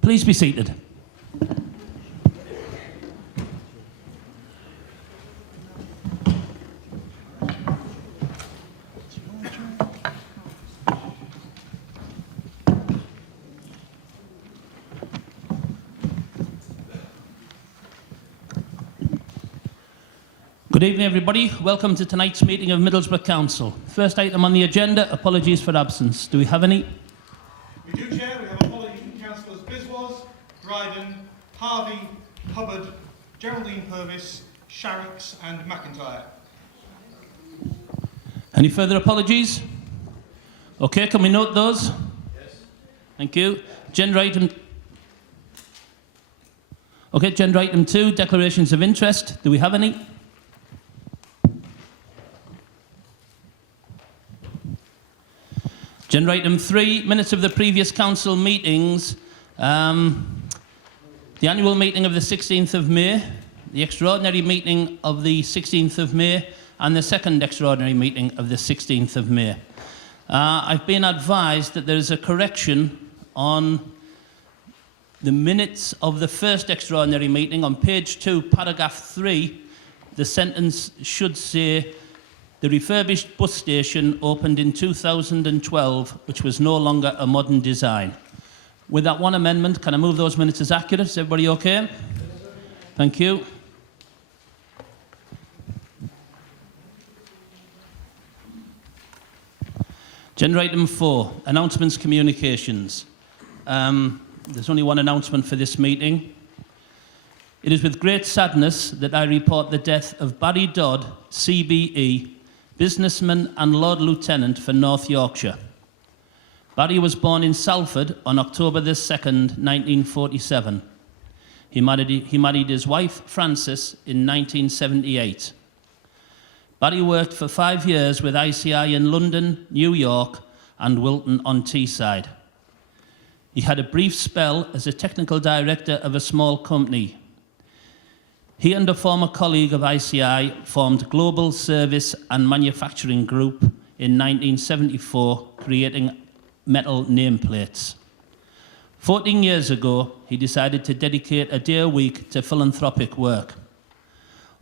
Please be seated. Good evening, everybody. Welcome to tonight's meeting of Middlesbrough Council. First item on the agenda, apologies for absence. Do we have any? We do, Chair. We have apologies from Councillors Biswas, Dryden, Harvey, Hubbard, Geraldine Purvis, Sharrocks and McIntyre. Any further apologies? Okay, can we note those? Yes. Thank you. Agenda item 2, declarations of interest. Do we have any? Agenda item 3, minutes of the previous council meetings. The annual meeting of the 16th of May, the extraordinary meeting of the 16th of May, and the second extraordinary meeting of the 16th of May. I've been advised that there is a correction on the minutes of the first extraordinary meeting. On page 2, paragraph 3, the sentence should say, the refurbished bus station opened in 2012, which was no longer a modern design. With that one amendment, can I move those minutes as accurate? Is everybody okay? Yes, thank you. Agenda item 4, announcements, communications. There's only one announcement for this meeting. It is with great sadness that I report the death of Barry Dodd, CBE, businessman and Lord Lieutenant for North Yorkshire. Barry was born in Salford on October the 2nd, 1947. He married his wife, Frances, in 1978. Barry worked for 5 years with ICI in London, New York, and Wilton on Teesside. He had a brief spell as a technical director of a small company. He and a former colleague of ICI formed Global Service and Manufacturing Group in 1974, creating metal nameplates. 14 years ago, he decided to dedicate a day a week to philanthropic work.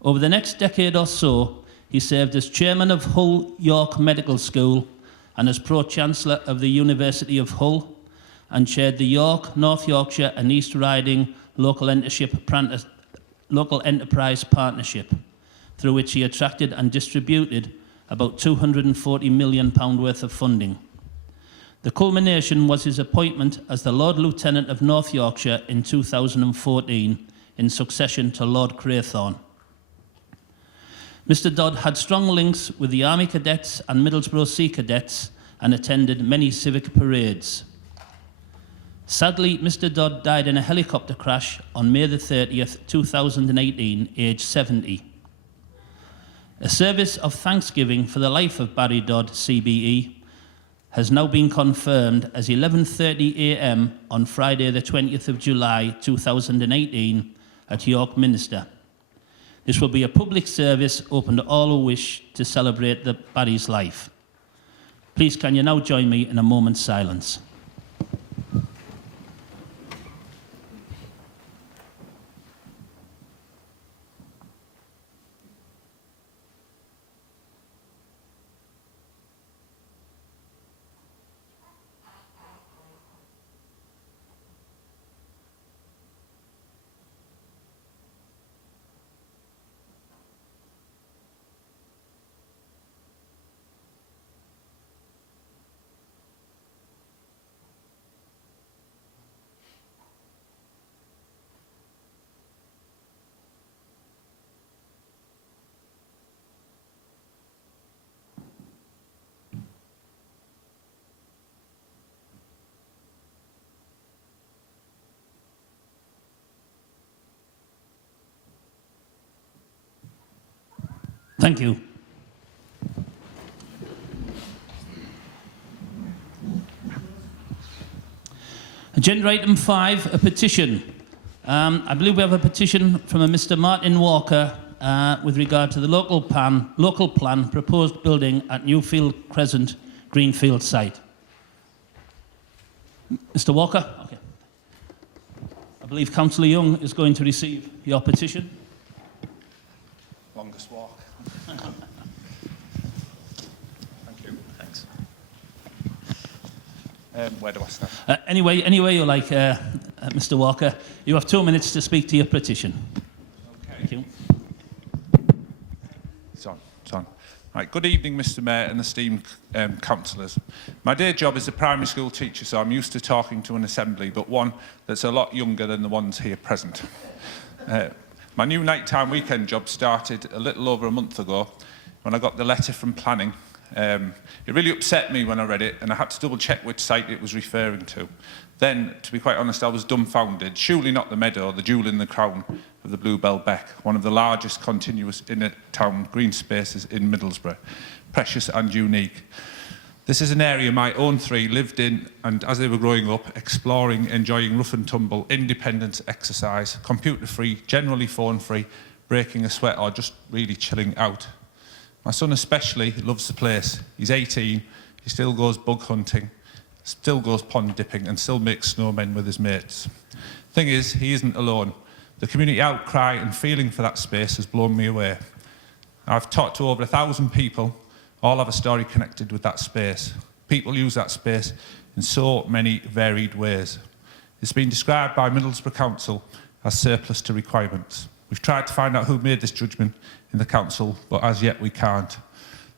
Over the next decade or so, he served as chairman of Hull York Medical School and as Pro-Chancellor of the University of Hull, and chaired the York, North Yorkshire and East Riding Local Enterprise Partnership, through which he attracted and distributed about £240 million worth of funding. The culmination was his appointment as the Lord Lieutenant of North Yorkshire in 2014, in succession to Lord Craythorne. Mr. Dodd had strong links with the Army Cadets and Middlesbrough Sea Cadets and attended many civic parades. Sadly, Mr. Dodd died in a helicopter crash on May the 30th, 2018, aged 70. A service of thanksgiving for the life of Barry Dodd, CBE, has now been confirmed as 11:30 a.m. on Friday the 20th of July, 2018, at York Minster. This will be a public service open to all who wish to celebrate Barry's life. Please, can you now join me in a moment's silence? Thank you. Agenda item 5, a petition. I believe we have a petition from a Mr. Martin Walker with regard to the local plan proposed building at Newfield Crescent Greenfield site. Mr. Walker? Okay. I believe Councillor Young is going to receive your petition. Longest walk. Thank you. Thanks. Where do I start? Anyway you like, Mr. Walker. You have 2 minutes to speak to your petition. Okay. Thank you. It's on. Right. Good evening, Mr. Mayor and esteemed councillors. My day job is a primary school teacher, so I'm used to talking to an assembly, but one that's a lot younger than the ones here present. My new nighttime weekend job started a little over a month ago when I got the letter from planning. It really upset me when I read it, and I had to double check which site it was referring to. Then, to be quite honest, I was dumbfounded. Surely not the meadow, the jewel in the crown of the Bluebell Beck, one of the largest continuous inner-town green spaces in Middlesbrough. Precious and unique. This is an area my own three lived in, and as they were growing up, exploring, enjoying rough and tumble, independence, exercise, computer-free, generally phone-free, breaking a sweat or just really chilling out. My son especially loves the place. He's 18, he still goes bug hunting, still goes pond dipping, and still makes snowmen with his mates. Thing is, he isn't alone. The community outcry and feeling for that space has blown me away. I've talked to over 1,000 people, all have a story connected with that space. People use that space in so many varied ways. It's been described by Middlesbrough Council as surplus to requirements. We've tried to find out who made this judgment in the council, but as yet we can't.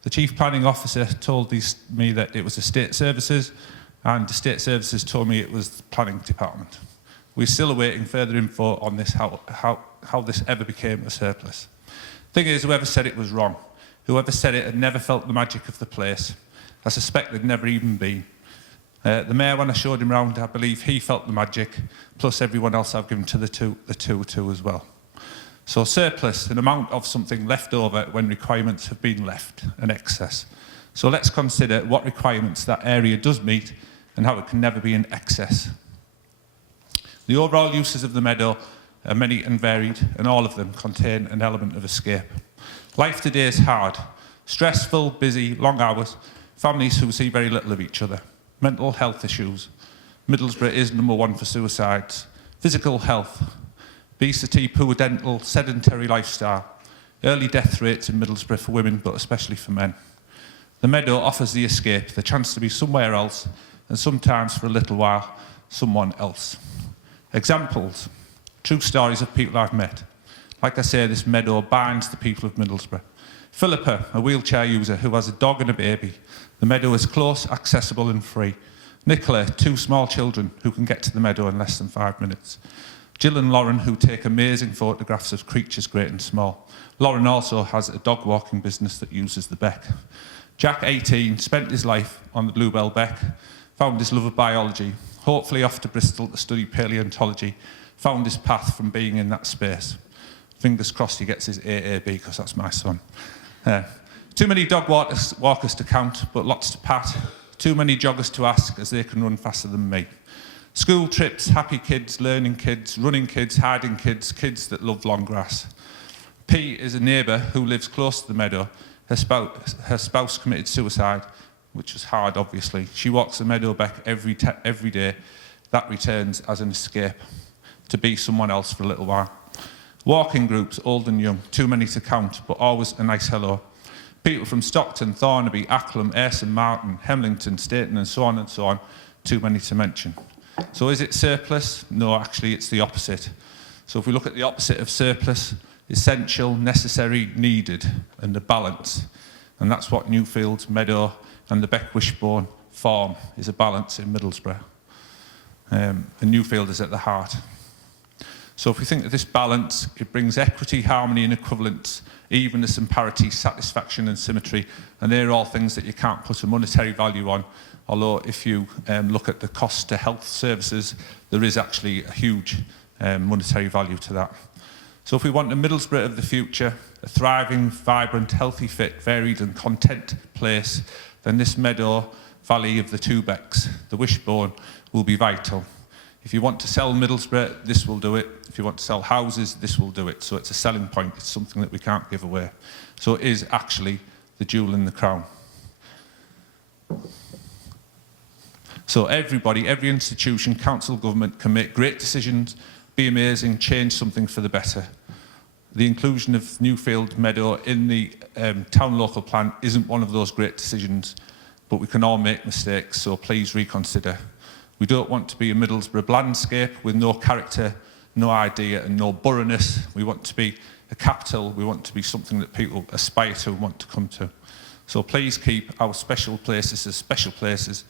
The Chief Planning Officer told me that it was the State Services, and the State Services told me it was the Planning Department. We're still awaiting further info on this, how this ever became a surplus. Thing is, whoever said it was wrong. Whoever said it had never felt the magic of the place. I suspect they'd never even been. The Mayor, when I showed him round, I believe he felt the magic, plus everyone else I've given to the two as well. So surplus, an amount of something left over when requirements have been left, an excess. So let's consider what requirements that area does meet and how it can never be in excess. The overall uses of the meadow are many and varied, and all of them contain an element of escape. Life today is hard, stressful, busy, long hours, families who see very little of each other, mental health issues. Middlesbrough is #1 for suicides, physical health, obesity, poor dental, sedentary lifestyle, early death rates in Middlesbrough for women, but especially for men. The meadow offers the escape, the chance to be somewhere else, and sometimes for a little while, someone else. Examples, true stories of people I've met. Like I say, this meadow binds the people of Middlesbrough. Philippa, a wheelchair user who has a dog and a baby. The meadow is close, accessible and free. Nicola, 2 small children who can get to the meadow in less than 5 minutes. Jill and Lauren, who take amazing photographs of creatures great and small. Lauren also has a dog walking business that uses the beck. Jack, 18, spent his life on the Bluebell Beck, found his love of biology, hopefully off to Bristol to study paleontology, found his path from being in that space. Fingers crossed he gets his AAB, because that's my son. Too many dog walkers to count, but lots to pat. Too many joggers to ask, as they can run faster than me. School trips, happy kids, learning kids, running kids, hiding kids, kids that love long grass. P is a neighbour who lives close to the meadow. Her spouse committed suicide, which was hard, obviously. She walks the meadow beck every day. That returns as an escape, to be someone else for a little while. Walking groups, old and young, too many to count, but always a nice hello. People from Stockton, Thornaby, Acklam, Ayresome, Martin, Hemlington, Staton, and so on, too many to mention. So is it surplus? No, actually it's the opposite. So if we look at the opposite of surplus, essential, necessary, needed, and the balance. And that's what Newfield, Meadow, and the Beck Wishbone form, is a balance in Middlesbrough. And Newfield is at the heart. So if we think of this balance, it brings equity, harmony and equivalence, evenness and parity, satisfaction and symmetry, and they're all things that you can't put a monetary value on, although if you look at the cost to health services, there is actually a huge monetary value to that. So if we want a Middlesbrough of the future, a thriving, vibrant, healthy, fit, varied and content place, then this meadow, valley of the 2 becks, the Wishbone, will be vital. If you want to sell Middlesbrough, this will do it. If you want to sell houses, this will do it. So it's a selling point. It's something that we can't give away. So it is actually the jewel in the crown. So everybody, every institution, council, government can make great decisions, be amazing, change something for the better. The inclusion of Newfield Meadow in the town local plan isn't one of those great decisions, but we can all make mistakes, so please reconsider. We don't want to be a Middlesbrough landscape with no character, no idea and no borougness. We want to be a capital. We want to be something that people aspire to and want to come to. So please keep our special places as special places,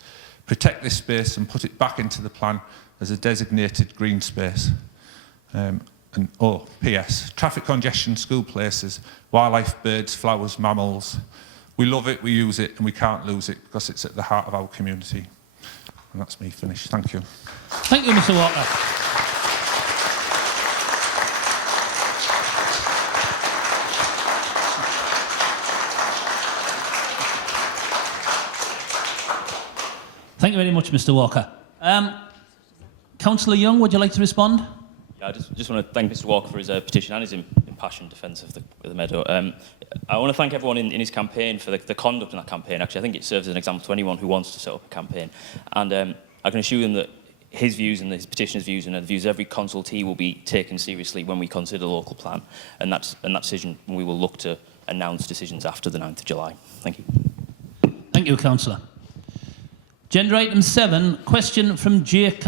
protect this space and put it back into the plan as a designated green space. P.S. Traffic congestion, school places, wildlife, birds, flowers, mammals. We love it, we use it, and we can't lose it because it's at the heart of our community. And that's me finished. Thank you. Thank you, Mr. Walker. Thank you very much, Mr. Walker. Councillor Young, would you like to respond? Yeah, I just want to thank Mr. Walker for his petition and his impassioned defence of the meadow. I want to thank everyone in his campaign for the conduct in that campaign. Actually, I think it serves as an example to anyone who wants to set up a campaign. And I can assure them that his views and his petitioner's views and the views of every consultee will be taken seriously when we consider the local plan. And that decision, we will look to announce decisions after the 9th of July. Thank you. Thank you, Councillor. Agenda item 7, question from J.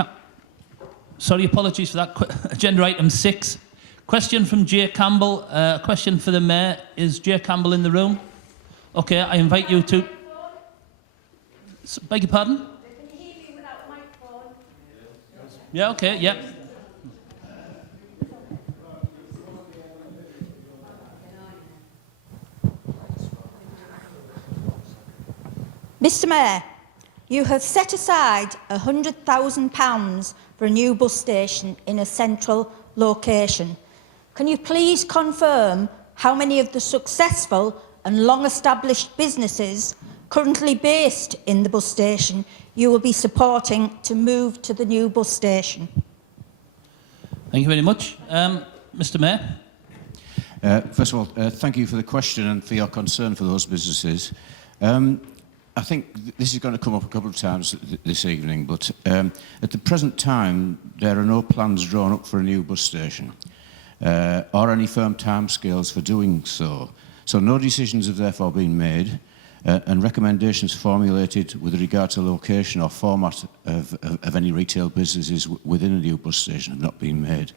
Sorry, apologies for that. Agenda item 6, question from J. Campbell. Question for the Mayor. Is J. Campbell in the room? Okay, I invite you to... Beg your pardon? Can you hear me without a microphone? Yeah, okay, yeah. Mr. Mayor, you have set aside £100,000 for a new bus station in a central location. Can you please confirm how many of the successful and long-established businesses currently based in the bus station you will be supporting to move to the new bus station? Thank you very much. Mr. Mayor? First of all, thank you for the question and for your concern for those businesses. I think this is going to come up a couple of times this evening, but at the present time, there are no plans drawn up for a new bus station or any firm timescales for doing so. So no decisions have therefore been made and recommendations formulated with regard to location or format of any retail businesses within a new bus station have not been made.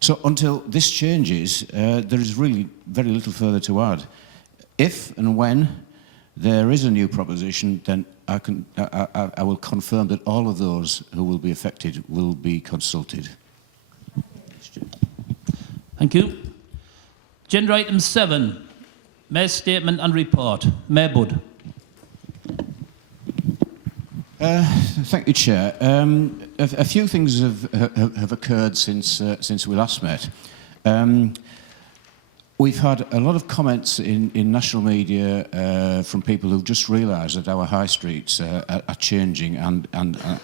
So until this changes, there is really very little further to add. If and when there is a new proposition, then I will confirm that all of those who will be affected will be consulted. Thank you. Agenda item 7, Mayor's statement and report. Mayor Budd. Thank you, Chair. A few things have occurred since we last met. We've had a lot of comments in national media from people who've just realised that our high streets are changing and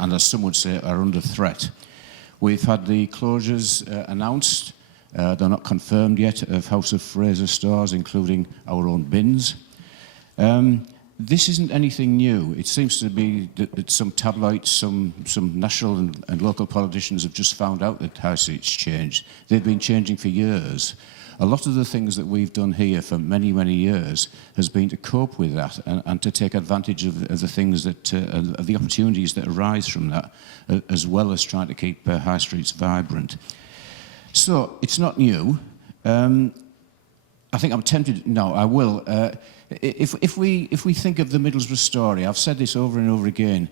as some would say, are under threat. We've had the closures announced, they're not confirmed yet, of House of Fraser stores, including our own bins. This isn't anything new. It seems to be that some tabloids, some national and local politicians have just found out that high streets changed. They've been changing for years. A lot of the things that we've done here for many, many years has been to cope with that and to take advantage of the things that, of the opportunities that arise from that, as well as trying to keep high streets vibrant. So, it's not new. I think I'm tempted, no, I will. If we think of the Middlesbrough story, I've said this over and over again,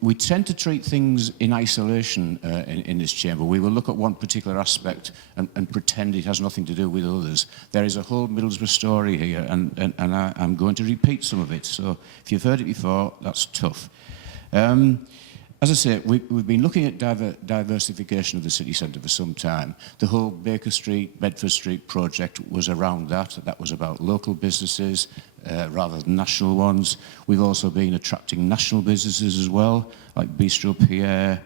we tend to treat things in isolation in this chamber. We will look at one particular aspect and pretend it has nothing to do with others. There is a whole Middlesbrough story here, and I'm going to repeat some of it. So if you've heard it before, that's tough. As I say, we've been looking at diversification of the city centre for some time. The whole Baker Street, Bedford Street project was around that. That was about local businesses rather than national ones. We've also been attracting national businesses as well, like Bistro Pierre,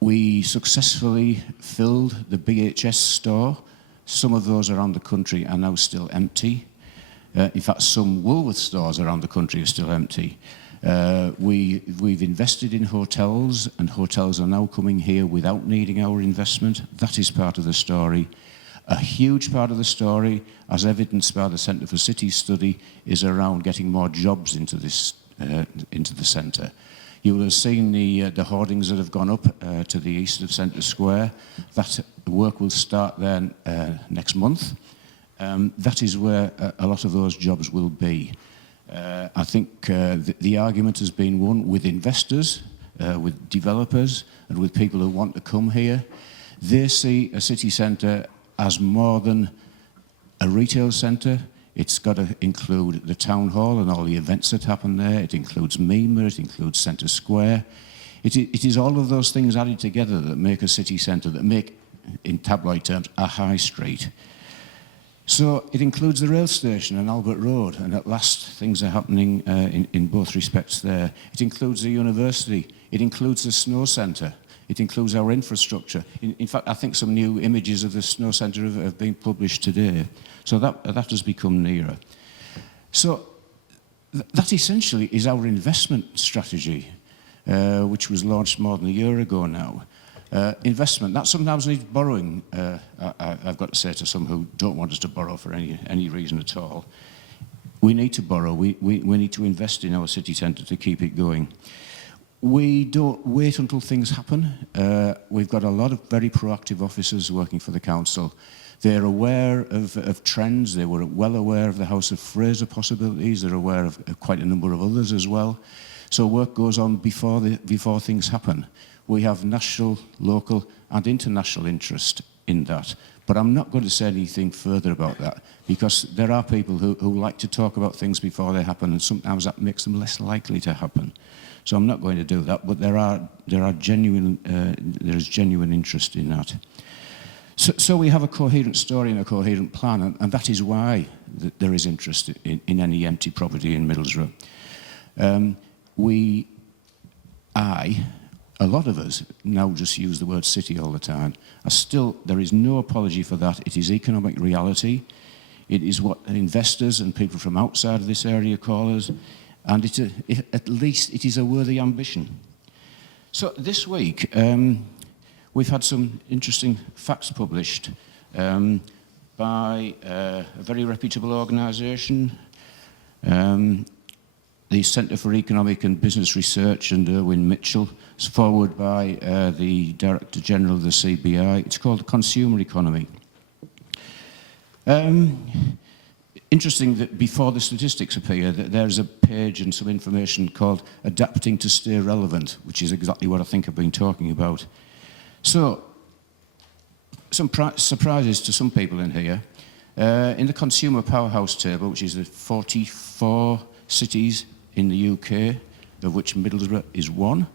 We successfully filled the BHS store. Some of those around the country are now still empty. In fact, some Woolworths stores around the country are still empty. We've invested in hotels, and hotels are now coming here without needing our investment. That is part of the story. A huge part of the story, as evidenced by the Centre for City Study, is around getting more jobs into the centre. You will have seen the hoardings that have gone up to the east of Centre Square. That work will start there next month. That is where a lot of those jobs will be. I think the argument has been won with investors, with developers, and with people who want to come here. They see a city centre as more than a retail centre. It's got to include the town hall and all the events that happen there. It includes MEMA, it includes Centre Square. It is all of those things added together that make a city centre, that make, in tabloid terms, a high street. So it includes the rail station and Albert Road, and at last things are happening in both respects there. It includes the university. It includes the snow centre. It includes our infrastructure. In fact, I think some new images of the snow centre have been published today. So that has become nearer. So that essentially is our investment strategy, which was launched more than a year ago now. Investment, that sometimes needs borrowing. I've got to say to some who don't want us to borrow for any reason at all. We need to borrow. We need to invest in our city centre to keep it going. We don't wait until things happen. We've got a lot of very proactive officers working for the council. They're aware of trends. They were well aware of the House of Fraser possibilities. They're aware of quite a number of others as well. So work goes on before things happen. We have national, local and international interest in that. But I'm not going to say anything further about that, because there are people who like to talk about things before they happen, and sometimes that makes them less likely to happen. So I'm not going to do that, but there is genuine interest in that. So we have a coherent story and a coherent plan, and that is why there is interest in any empty property in Middlesbrough. A lot of us now just use the word city all the time. There is no apology for that. It is economic reality. It is what investors and people from outside of this area call us, and at least it is a worthy ambition. So this week, we've had some interesting facts published by a very reputable organisation, the Centre for Economic and Business Research and Irwin Mitchell. It's forwarded by the Director General of the CBI. It's called Consumer Economy. Interesting that before the statistics appear, that there's a page and some information called Adapting to Stay Relevant, which is exactly what I think I've been talking about. So, some surprises to some people in here. In the Consumer Powerhouse table, which is the 44 cities in the UK, of which Middlesbrough is one.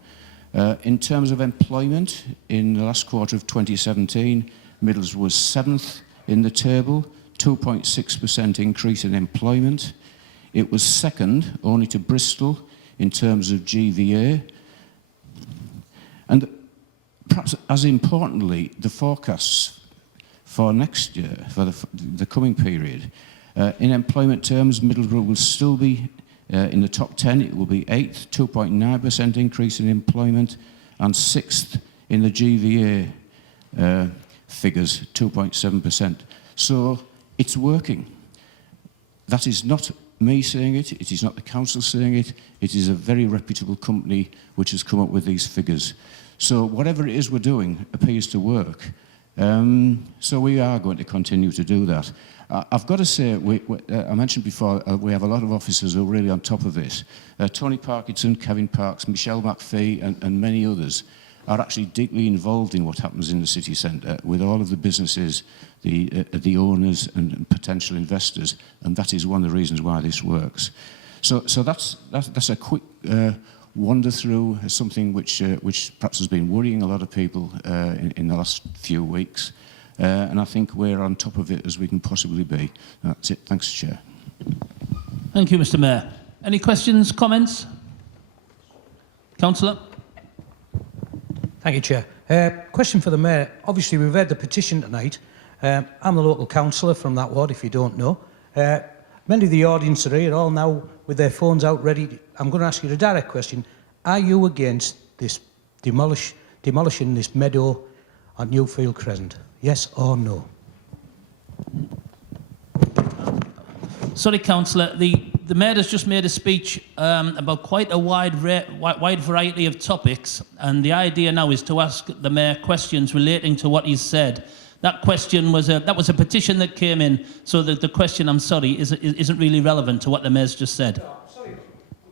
In terms of employment, in the last quarter of 2017, Middlesbrough was 7th in the table, 2.6% increase in employment. It was second only to Bristol in terms of GVA. And perhaps as importantly, the forecasts for next year, for the coming period. In employment terms, Middlesbrough will still be in the top 10. It will be 8th, 2.9% increase in employment, and 6th in the GVA figures, 2.7%. So it's working. That is not me saying it. It is not the council saying it. It is a very reputable company which has come up with these figures. So whatever it is we're doing appears to work. So we are going to continue to do that. I've got to say, I mentioned before, we have a lot of officers who are really on top of this. Tony Parkinson, Kevin Parks, Michelle McPhee and many others are actually deeply involved in what happens in the city centre with all of the businesses, the owners and potential investors, and that is one of the reasons why this works. So that's a quick wander through something which perhaps has been worrying a lot of people in the last few weeks. And I think we're on top of it as we can possibly be. That's it. Thanks, Chair. Thank you, Mr. Mayor. Any questions, comments? Councillor? Thank you, Chair. Question for the Mayor. Obviously, we've read the petition tonight. I'm the local councillor from that ward, if you don't know. Many of the audience are here all now with their phones out ready. I'm going to ask you a direct question. Are you against this demolishing this meadow on Newfield Crescent? Yes or no? Sorry, Councillor. The Mayor has just made a speech about quite a wide variety of topics, and the idea now is to ask the Mayor questions relating to what he's said. That question was a petition that came in, so that the question, I'm sorry, isn't really relevant to what the Mayor's just said. No, I'm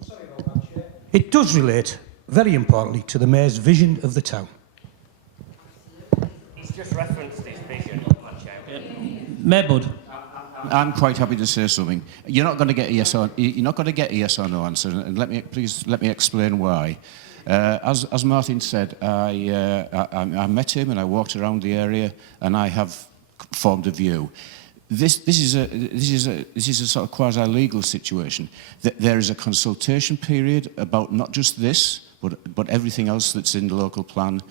sorry about that, Chair. It does relate, very importantly, to the Mayor's vision of the town. He's just referenced his vision, Chair. Mayor Budd. I'm quite happy to say something. You're not going to get a yes or no answer, and please let me explain why. As Martin said, I met him and I walked around the area, and I have formed a view. This is a sort of quasi-legal situation. There is a consultation period about not just this, but everything else that's in the local plan,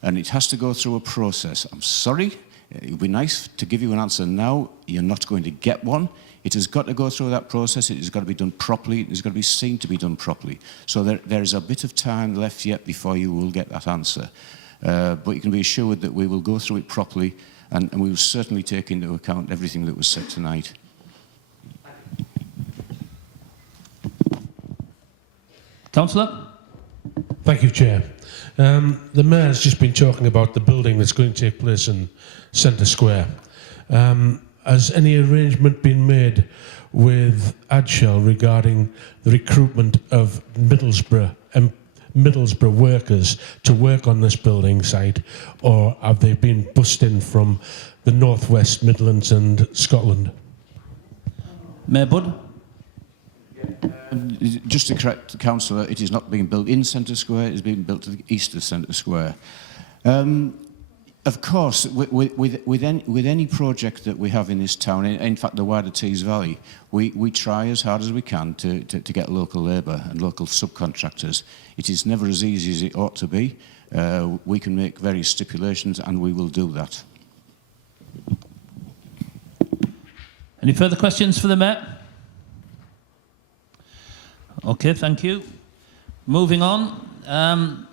and it has to go through a process. I'm sorry. It would be nice to give you an answer now. You're not going to get one. It has got to go through that process. It has got to be done properly. It has got to be seen to be done properly. So there is a bit of time left yet before you will get that answer. But you can be assured that we will go through it properly, and we will certainly take into account everything that was said tonight. Councillor? Thank you, Chair. The Mayor's just been talking about the building that's going to take place in Centre Square. Has any arrangement been made with Adshel regarding the recruitment of Middlesbrough workers to work on this building site, or have they been bussed in from the North West Midlands and Scotland? Mayor Budd? Just to correct the councillor, it is not being built in Centre Square, it is being built to the east of Centre Square. Of course, with any project that we have in this town, in fact the wider Tees Valley, we try as hard as we can to get local labour and local subcontractors. It is never as easy as it ought to be. We can make various stipulations, and we will do that. Any further questions for the Mayor? Okay, thank you. Moving on.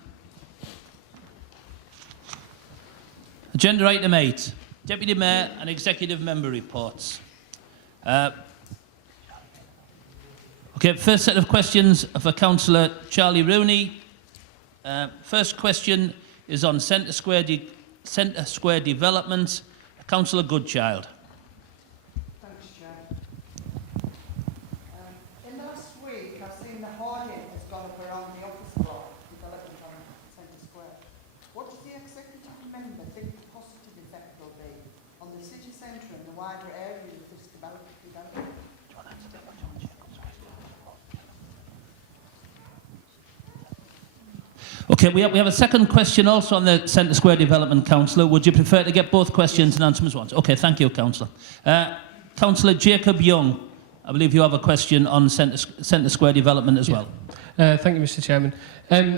Agenda item 8, Deputy Mayor and Executive Member reports. Okay, first set of questions for Councillor Charlie Rooney. First question is on Centre Square development. Councillor Goodchild. Thanks, Chair. In the last week, I've seen the hoarding has gone up around the office block development on Centre Square. What does the executive member think the positive effect will be on the city centre and the wider area of this development? Okay, we have a second question also on the Centre Square Development, Councillor. Would you prefer to get both questions and answer them at once? Okay, thank you, Councillor. Councillor Jacob Young, I believe you have a question on Centre Square Development as well. Thank you, Mr. Chairman.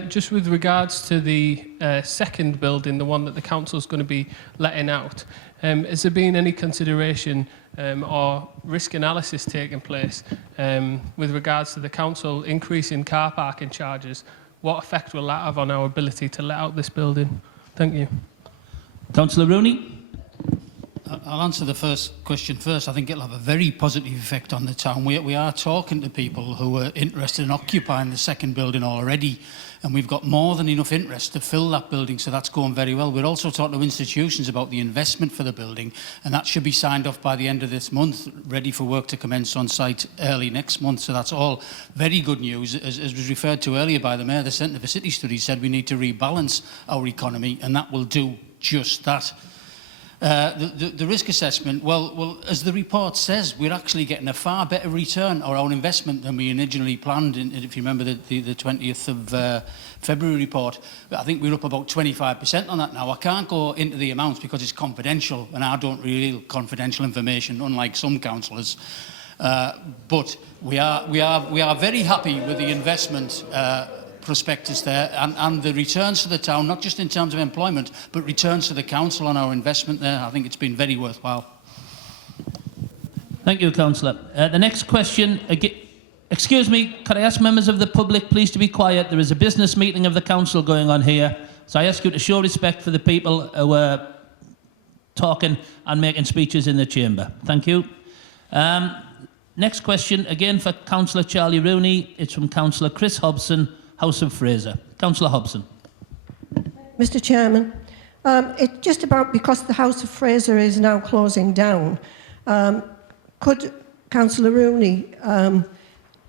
Just with regards to the second building, the one that the council is going to be letting out, has there been any consideration or risk analysis taking place with regards to the council increasing car parking charges? What effect will that have on our ability to let out this building? Thank you. Councillor Rooney? I'll answer the first question first. I think it'll have a very positive effect on the town. We are talking to people who are interested in occupying the second building already, and we've got more than enough interest to fill that building, so that's going very well. We're also talking to institutions about the investment for the building, and that should be signed off by the end of this month, ready for work to commence on site early next month. So that's all very good news. As was referred to earlier by the Mayor, the Centre for City Studies said we need to rebalance our economy, and that will do just that. The risk assessment, well, as the report says, we're actually getting a far better return on our investment than we originally planned. And if you remember the 20th of February report, I think we're up about 25% on that now. I can't go into the amounts because it's confidential, and I don't reveal confidential information, unlike some councillors. But we are very happy with the investment prospectus there, and the returns to the town, not just in terms of employment, but returns to the council on our investment there. I think it's been very worthwhile. Thank you, Councillor. The next question, excuse me, could I ask members of the public please to be quiet? There is a business meeting of the council going on here, so I ask you to show respect for the people who are talking and making speeches in the chamber. Thank you. Next question, again for Councillor Charlie Rooney. It's from Councillor Chris Hobson, House of Fraser. Councillor Hobson. Mr Chairman, it's just about because the House of Fraser is now closing down. Could Councillor Rooney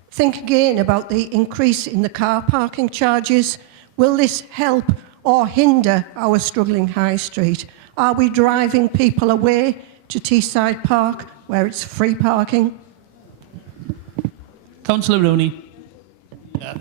think again about the increase in the car parking charges? Will this help or hinder our struggling high street? Are we driving people away to Teesside Park where it's free parking? Councillor Rooney.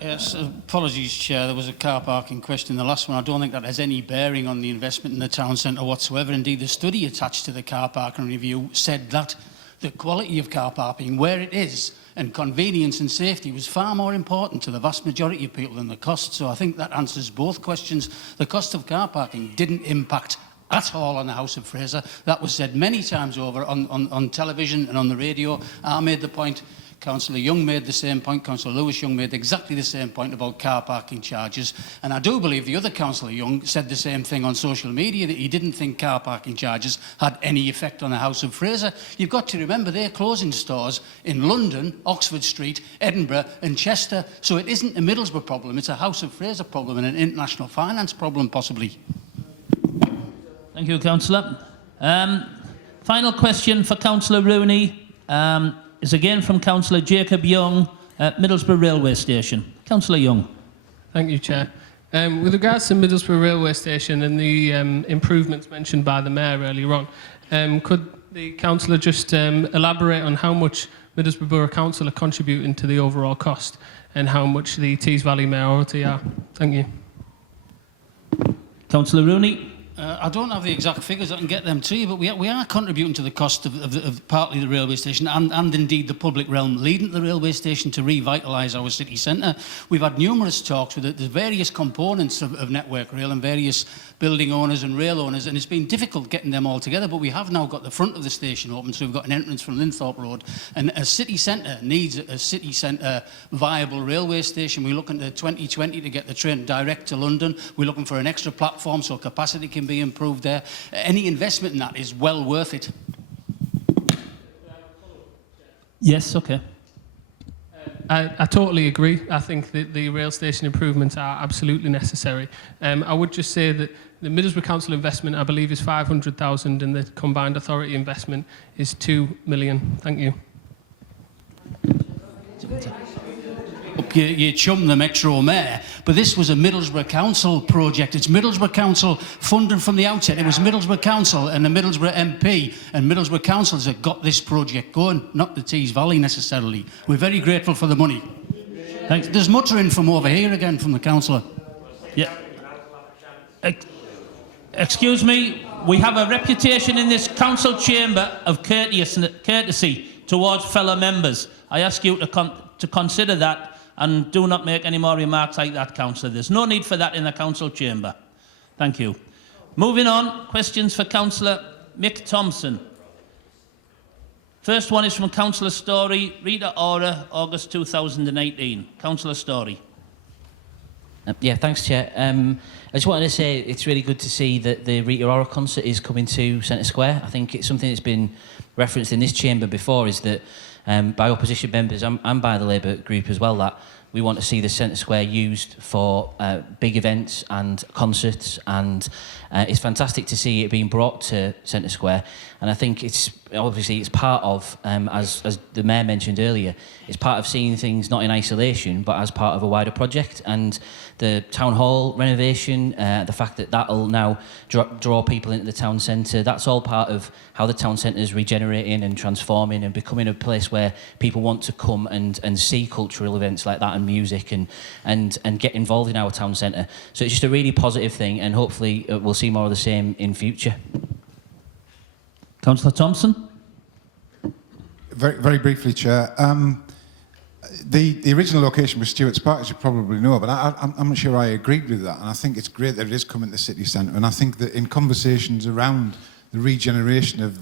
Yes, apologies, Chair. There was a car parking question in the last one. I don't think that has any bearing on the investment in the town centre whatsoever. Indeed, the study attached to the car parking review said that the quality of car parking, where it is, and convenience and safety was far more important to the vast majority of people than the cost. So I think that answers both questions. The cost of car parking didn't impact at all on the House of Fraser. That was said many times over on television and on the radio. I made the point. Councillor Young made the same point. Councillor Lewis Young made exactly the same point about car parking charges. And I do believe the other Councillor Young said the same thing on social media, that he didn't think car parking charges had any effect on the House of Fraser. You've got to remember they're closing stores in London, Oxford Street, Edinburgh and Chester. So it isn't a Middlesbrough problem, it's a House of Fraser problem and an international finance problem possibly. Thank you, Councillor. Final question for Councillor Rooney. Is again from Councillor Jacob Young at Middlesbrough Railway Station. Councillor Young. Thank you, Chair. With regards to Middlesbrough Railway Station and the improvements mentioned by the Mayor earlier on, could the Councillor just elaborate on how much Middlesbrough Borough Council are contributing to the overall cost and how much the Tees Valley Mayoralty are? Thank you. Councillor Rooney. I don't have the exact figures, I can get them to you, but we are contributing to the cost of partly the railway station and indeed the public realm leading to the railway station to revitalise our city centre. We've had numerous talks with the various components of Network Rail and various building owners and rail owners, and it's been difficult getting them all together, but we have now got the front of the station open, so we've got an entrance from Linthorpe Road, and a city centre needs a city centre viable railway station. We're looking to 2020 to get the train direct to London. We're looking for an extra platform so capacity can be improved there. Any investment in that is well worth it. Yes, okay. I totally agree. I think that the rail station improvements are absolutely necessary. I would just say that the Middlesbrough Council investment, I believe, is 500,000 and the combined authority investment is 2 million. Thank you. You chum the Metro Mayor, but this was a Middlesbrough Council project. It's Middlesbrough Council funding from the outset. It was Middlesbrough Council and the Middlesbrough MP and Middlesbrough councils that got this project going, not the Tees Valley necessarily. We're very grateful for the money. Thanks. There's muttering from over here again from the councillor. Yeah. Excuse me, we have a reputation in this council chamber of courtesy towards fellow members. I ask you to consider that and do not make any more remarks like that, Councillor. There's no need for that in the council chamber. Thank you. Moving on, questions for Councillor Mick Thompson. First one is from Councillor Story, Rita Ora, August 2018. Councillor Story. Yeah, thanks, Chair. I just wanted to say it's really good to see that the Rita Ora concert is coming to Centre Square. I think it's something that's been referenced in this chamber before, is that by opposition members and by the Labour group as well, that we want to see the Centre Square used for big events and concerts, and it's fantastic to see it being brought to Centre Square. And I think it's part of, as the Mayor mentioned earlier, it's part of seeing things not in isolation but as part of a wider project. And the Town Hall renovation, the fact that that'll now draw people into the town centre, that's all part of how the town centre is regenerating and transforming and becoming a place where people want to come and see cultural events like that and music and get involved in our town centre. So it's just a really positive thing, and hopefully we'll see more of the same in future. Councillor Thompson. Very briefly, Chair. The original location was Stewart's Park, as you probably know, but I'm not sure I agreed with that. And I think it's great that it is coming to the city centre. And I think that in conversations around the regeneration of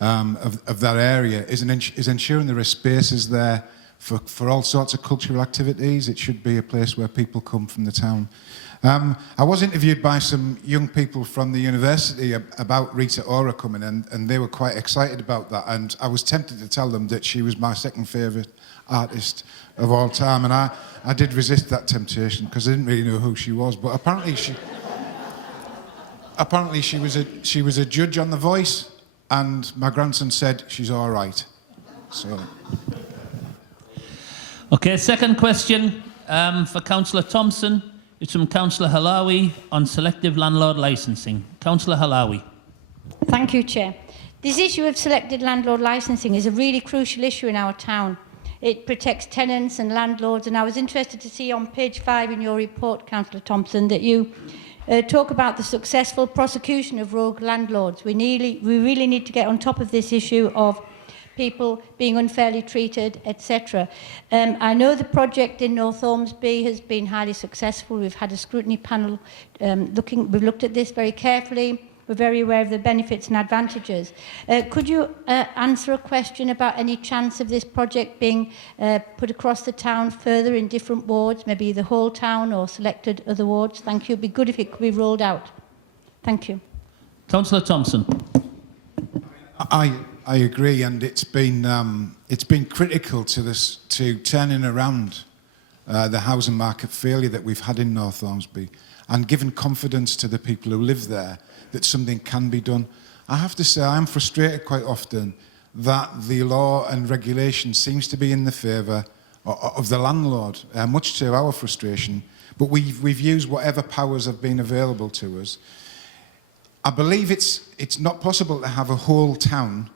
of that area is ensuring there are spaces there for all sorts of cultural activities. It should be a place where people come from the town. I was interviewed by some young people from the university about Rita Ora coming, and they were quite excited about that. And I was tempted to tell them that she was my second favourite artist of all time, and I did resist that temptation because I didn't really know who she was. But apparently she was a judge on The Voice, and my grandson said she's all right. So. Okay, second question for Councillor Thompson. It's from Councillor Halawi on selective landlord licensing. Councillor Halawi. Thank you, Chair. This issue of selected landlord licensing is a really crucial issue in our town. It protects tenants and landlords, and I was interested to see on page 5 in your report, Councillor Thompson, that you talk about the successful prosecution of rogue landlords. We really need to get on top of this issue of people being unfairly treated, etc. I know the project in North Ormsby has been highly successful. We've had a scrutiny panel we've looked at this very carefully. We're very aware of the benefits and advantages. Could you answer a question about any chance of this project being put across the town further in different wards, maybe the whole town or selected other wards? Thank you. It'd be good if it could be rolled out. Thank you. Councillor Thompson. I agree, and it's been critical to turning around the housing market failure that we've had in North Ormsby, and giving confidence to the people who live there that something can be done. I have to say I am frustrated quite often that the law and regulation seems to be in the favour of the landlord, much to our frustration. But we've used whatever powers have been available to us. I believe it's not possible to have a whole town.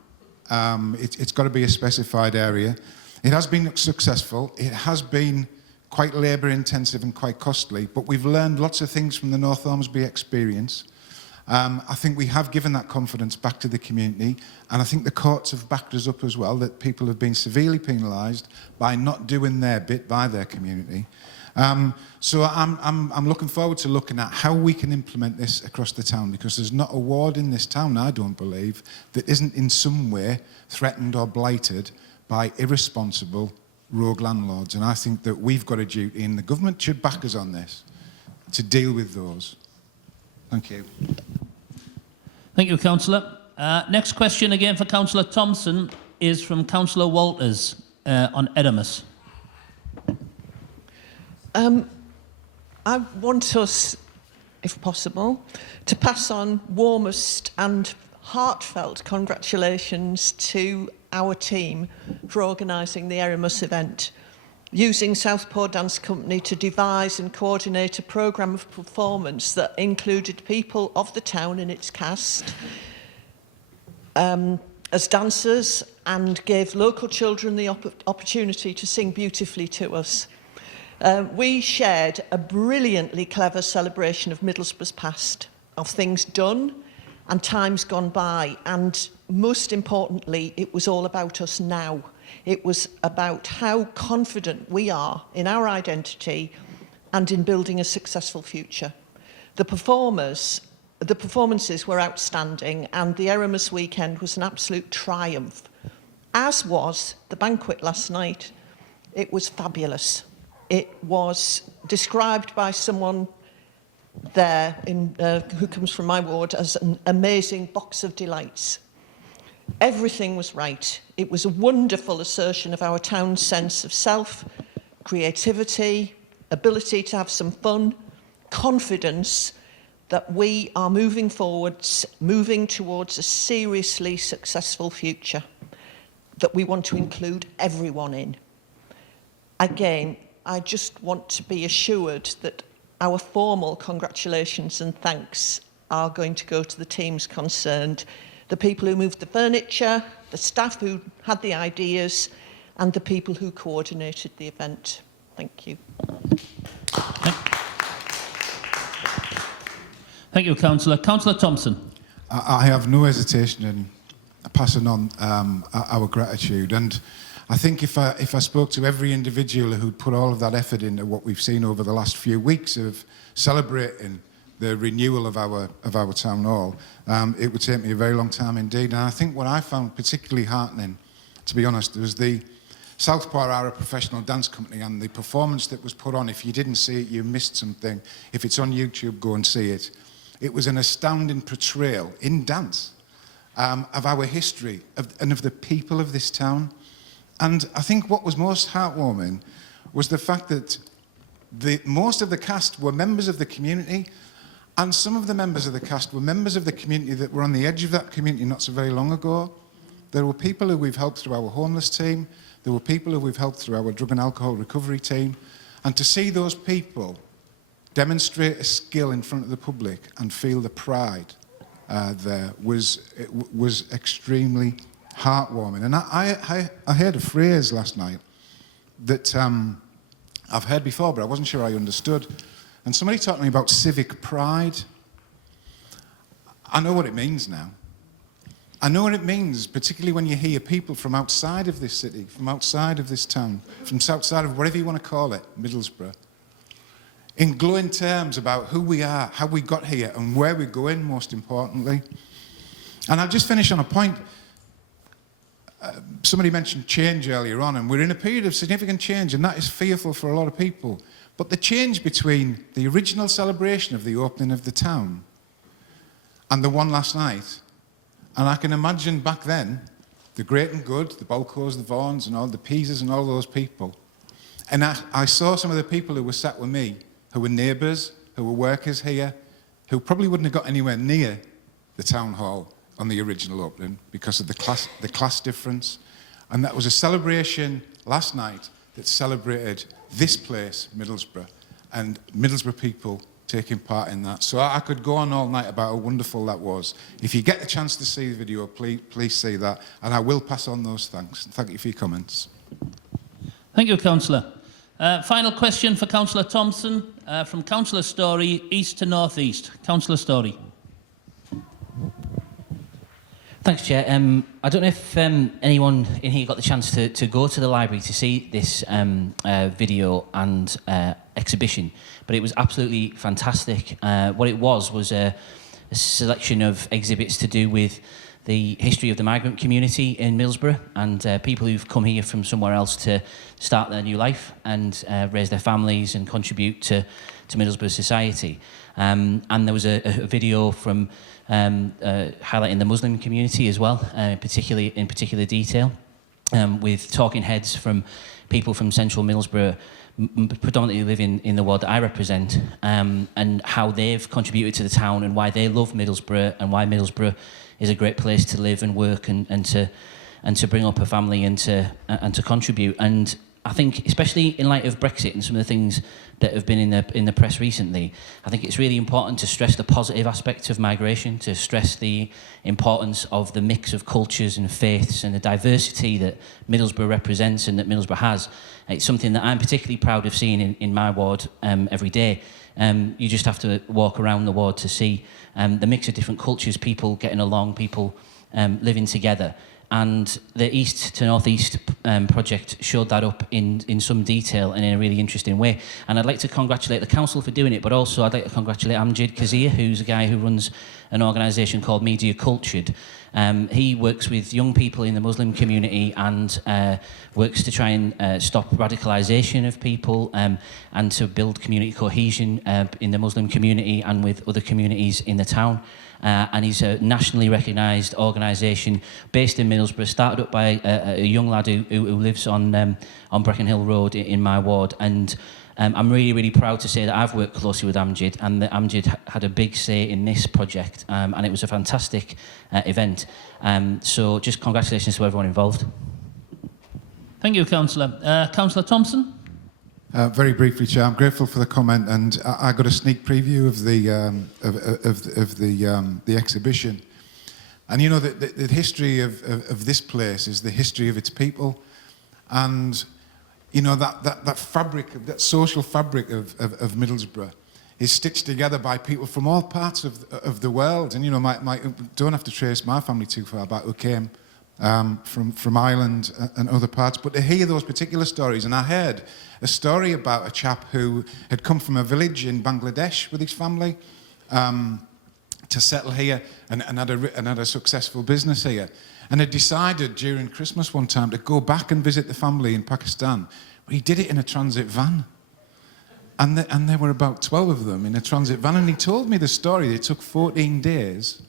It's got to be a specified area. It has been successful. It has been quite labour intensive and quite costly, but we've learned lots of things from the North Ormsby experience. I think we have given that confidence back to the community, and I think the courts have backed us up as well, that people have been severely penalised by not doing their bit by their community. So I'm looking forward to looking at how we can implement this across the town, because there's not a ward in this town, I don't believe, that isn't in some way threatened or blighted by irresponsible rogue landlords. And I think that we've got a duty, and the government should back us on this, to deal with those. Thank you. Thank you, Councillor. Next question again for Councillor Thompson is from Councillor Walters on Edamus. I want us, if possible, to pass on warmest and heartfelt congratulations to our team for organising the Edamus event, using Southpaw Dance Company to devise and coordinate a programme of performance that included people of the town in its cast as dancers, and gave local children the opportunity to sing beautifully to us. We shared a brilliantly clever celebration of Middlesbrough's past, of things done and times gone by, and most importantly, it was all about us now. It was about how confident we are in our identity and in building a successful future. The performances were outstanding, and the Edamus weekend was an absolute triumph, as was the banquet last night. It was fabulous. It was described by someone there who comes from my ward as an amazing box of delights. Everything was right. It was a wonderful assertion of our town's sense of self, creativity, ability to have some fun, confidence that we are moving forwards, moving towards a seriously successful future that we want to include everyone in. Again, I just want to be assured that our formal congratulations and thanks are going to go to the teams concerned, the people who moved the furniture, the staff who had the ideas, and the people who coordinated the event. Thank you. Thank you, Councillor. Councillor Thompson. I have no hesitation in passing on our gratitude, and I think if I spoke to every individual who'd put all of that effort into what we've seen over the last few weeks of celebrating the renewal of our town hall, it would take me a very long time indeed. And I think what I found particularly heartening, to be honest, was the Southpaw are a professional dance company, and the performance that was put on, if you didn't see it, you missed something. If it's on YouTube, go and see it. It was an astounding portrayal in dance of our history and of the people of this town. And I think what was most heartwarming was the fact that most of the cast were members of the community, and some of the members of the cast were members of the community that were on the edge of that community not so very long ago. There were people who we've helped through our homeless team. There were people who we've helped through our drug and alcohol recovery team. And to see those people demonstrate a skill in front of the public and feel the pride there was extremely heartwarming. And I heard a phrase last night that I've heard before, but I wasn't sure I understood. And somebody talked to me about civic pride. I know what it means now. I know what it means, particularly when you hear people from outside of this city, from outside of this town, from outside of whatever you want to call it, Middlesbrough, in glowing terms about who we are, how we got here, and where we're going, most importantly. And I'll just finish on a point. Somebody mentioned change earlier on, and we're in a period of significant change, and that is fearful for a lot of people. But the change between the original celebration of the opening of the town and the one last night, and I can imagine back then, the great and good, the Balcos, the Vaughans, and all the Peasers and all those people. And I saw some of the people who were sat with me, who were neighbours, who were workers here, who probably wouldn't have got anywhere near the town hall on the original opening because of the class difference. And that was a celebration last night that celebrated this place, Middlesbrough, and Middlesbrough people taking part in that. So I could go on all night about how wonderful that was. If you get the chance to see the video, please see that, and I will pass on those thanks. Thank you for your comments. Thank you, Councillor. Final question for Councillor Thompson from Councillor Story, east to north east. Councillor Story. Thanks, Chair. I don't know if anyone in here got the chance to go to the library to see this video and exhibition, but it was absolutely fantastic. What it was a selection of exhibits to do with the history of the migrant community in Middlesbrough and people who've come here from somewhere else to start their new life and raise their families and contribute to Middlesbrough society. And there was a video from highlighting the Muslim community as well, in particular detail, with talking heads from people from central Middlesbrough, predominantly living in the ward that I represent, and how they've contributed to the town and why they love Middlesbrough and why Middlesbrough is a great place to live and work and to bring up a family and to contribute. And I think, especially in light of Brexit and some of the things that have been in the press recently, I think it's really important to stress the positive aspects of migration, to stress the importance of the mix of cultures and faiths and the diversity that Middlesbrough represents and that Middlesbrough has. It's something that I'm particularly proud of seeing in my ward every day. You just have to walk around the ward to see the mix of different cultures, people getting along, people living together. And the East to North East project showed that up in some detail and in a really interesting way. And I'd like to congratulate the council for doing it, but also I'd like to congratulate Amjid Kazir, who's a guy who runs an organisation called Media Cultured. He works with young people in the Muslim community and works to try and stop radicalisation of people and to build community cohesion in the Muslim community and with other communities in the town. And he's a nationally recognised organisation based in Middlesbrough, started up by a young lad who lives on Brecon Hill Road in my ward. And I'm really, really proud to say that I've worked closely with Amjid, and that Amjid had a big say in this project, and it was a fantastic event. So just congratulations to everyone involved. Thank you, Councillor. Councillor Thompson? Very briefly, Chair, I'm grateful for the comment, and I got a sneak preview of the exhibition. And you know, the history of this place is the history of its people, and you know that fabric, that social fabric of Middlesbrough is stitched together by people from all parts of the world. And you know, don't have to trace my family too far back, who came from Ireland and other parts, but to hear those particular stories. And I heard a story about a chap who had come from a village in Bangladesh with his family to settle here and had a successful business here, and had decided during Christmas one time to go back and visit the family in Pakistan. But he did it in a transit van. And there were about 12 of them in a transit van, and he told me the story. It took 14 days.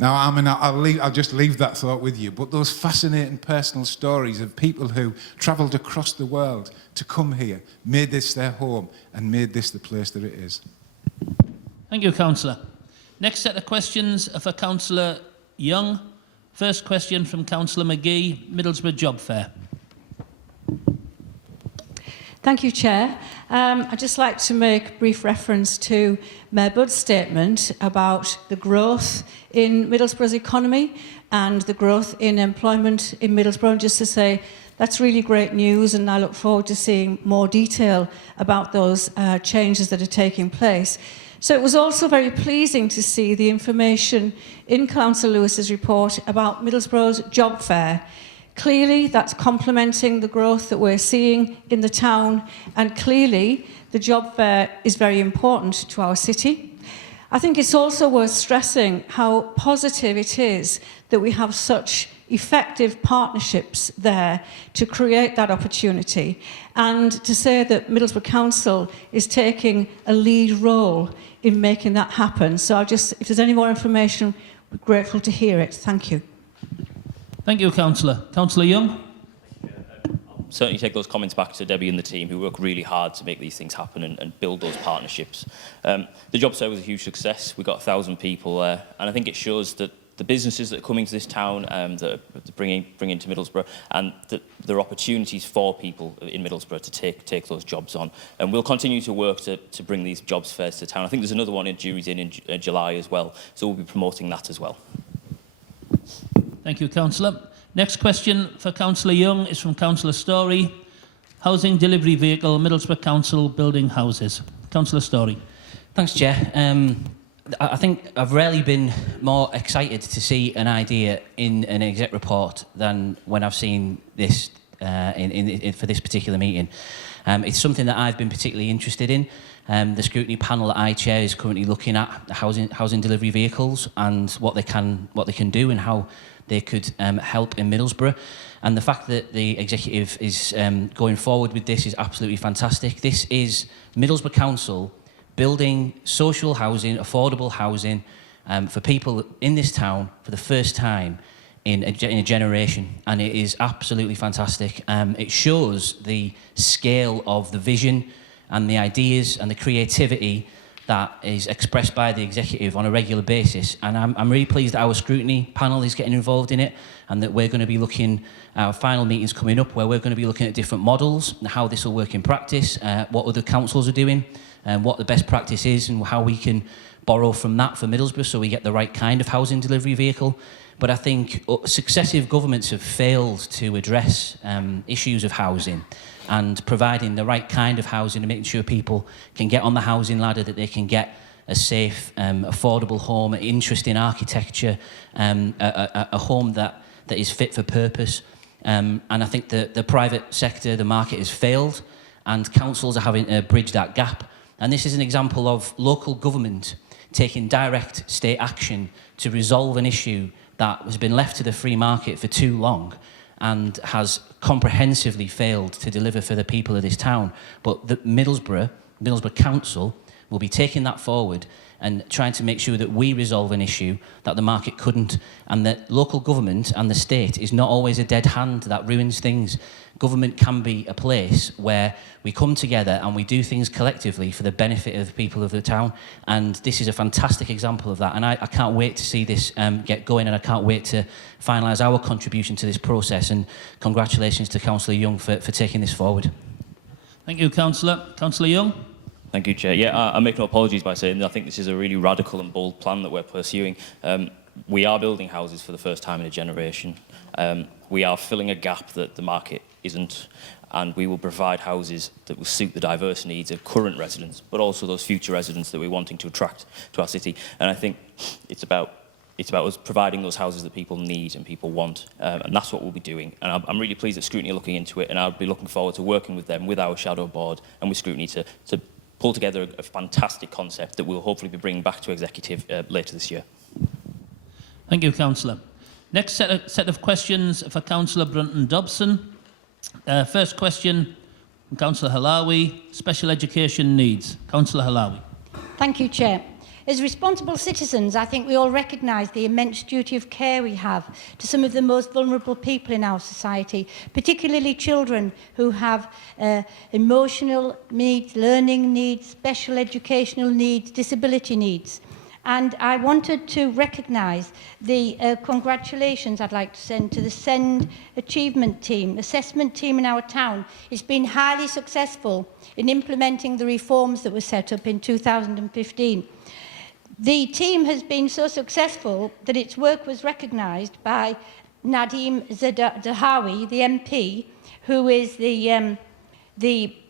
Now, I mean, I'll just leave that thought with you, but those fascinating personal stories of people who travelled across the world to come here, made this their home, and made this the place that it is. Thank you, Councillor. Next set of questions are for Councillor Young. First question from Councillor McGee, Middlesbrough Job Fair. Thank you, Chair. I'd just like to make brief reference to Mayor Budd's statement about the growth in Middlesbrough's economy and the growth in employment in Middlesbrough, and just to say that's really great news, and I look forward to seeing more detail about those changes that are taking place. So it was also very pleasing to see the information in Councillor Lewis's report about Middlesbrough's job fair. Clearly, that's complementing the growth that we're seeing in the town, and clearly the job fair is very important to our city. I think it's also worth stressing how positive it is that we have such effective partnerships there to create that opportunity, and to say that Middlesbrough Council is taking a lead role in making that happen. So if there's any more information, we're grateful to hear it. Thank you. Thank you, Councillor. Councillor Young. Certainly take those comments back to Debbie and the team, who work really hard to make these things happen and build those partnerships. The job fair was a huge success. We got 1,000 people there, and I think it shows that the businesses that are coming to this town, that are bringing to Middlesbrough, and that there are opportunities for people in Middlesbrough to take those jobs on. And we'll continue to work to bring these jobs fairs to town. I think there's another one in Jury's in July as well, so we'll be promoting that as well. Thank you, Councillor. Next question for Councillor Young is from Councillor Story. Housing delivery vehicle, Middlesbrough Council building houses. Councillor Story. Thanks, Chair. I think I've rarely been more excited to see an idea in an exec report than when I've seen this for this particular meeting. It's something that I've been particularly interested in. The scrutiny panel that I chair is currently looking at housing delivery vehicles and what they can do and how they could help in Middlesbrough. And the fact that the executive is going forward with this is absolutely fantastic. This is Middlesbrough Council building social housing, affordable housing for people in this town for the first time in a generation, and it is absolutely fantastic. It shows the scale of the vision and the ideas and the creativity that is expressed by the executive on a regular basis, and I'm really pleased that our scrutiny panel is getting involved in it, and that we're going to be looking, our final meeting's coming up, where we're going to be looking at different models and how this will work in practice, what other councils are doing, and what the best practice is, and how we can borrow from that for Middlesbrough so we get the right kind of housing delivery vehicle. But I think successive governments have failed to address issues of housing and providing the right kind of housing and making sure people can get on the housing ladder, that they can get a safe, affordable home, interesting architecture, a home that is fit for purpose. And I think the private sector, the market has failed, and councils are having to bridge that gap. And this is an example of local government taking direct state action to resolve an issue that has been left to the free market for too long and has comprehensively failed to deliver for the people of this town. But the Middlesbrough Council will be taking that forward and trying to make sure that we resolve an issue that the market couldn't, and that local government and the state is not always a dead hand that ruins things. Government can be a place where we come together and we do things collectively for the benefit of the people of the town, and this is a fantastic example of that, and I can't wait to see this get going, and I can't wait to finalise our contribution to this process, and congratulations to Councillor Young for taking this forward. Thank you, Councillor. Councillor Young. Thank you, Chair. Yeah, I make no apologies by saying that I think this is a really radical and bold plan that we're pursuing. We are building houses for the first time in a generation. We are filling a gap that the market isn't, and we will provide houses that will suit the diverse needs of current residents, but also those future residents that we're wanting to attract to our city. And I think it's about It's about us providing those houses that people need and people want, and that's what we'll be doing. And I'm really pleased that Scrutiny are looking into it, and I'll be looking forward to working with them, with our shadow board and with Scrutiny to pull together a fantastic concept that we'll hopefully be bringing back to Executive later this year. Thank you, Councillor. Next set of questions for Councillor Brunton Dobson. First question from Councillor Halawi, special education needs. Councillor Halawi. Thank you, Chair. As responsible citizens, I think we all recognise the immense duty of care we have to some of the most vulnerable people in our society, particularly children who have emotional needs, learning needs, special educational needs, disability needs. And I wanted to recognise the congratulations I'd like to send to the SEND Achievement Team, assessment team in our town. It's been highly successful in implementing the reforms that were set up in 2015. The team has been so successful that its work was recognised by Nadeem Zahawi, the MP, who is the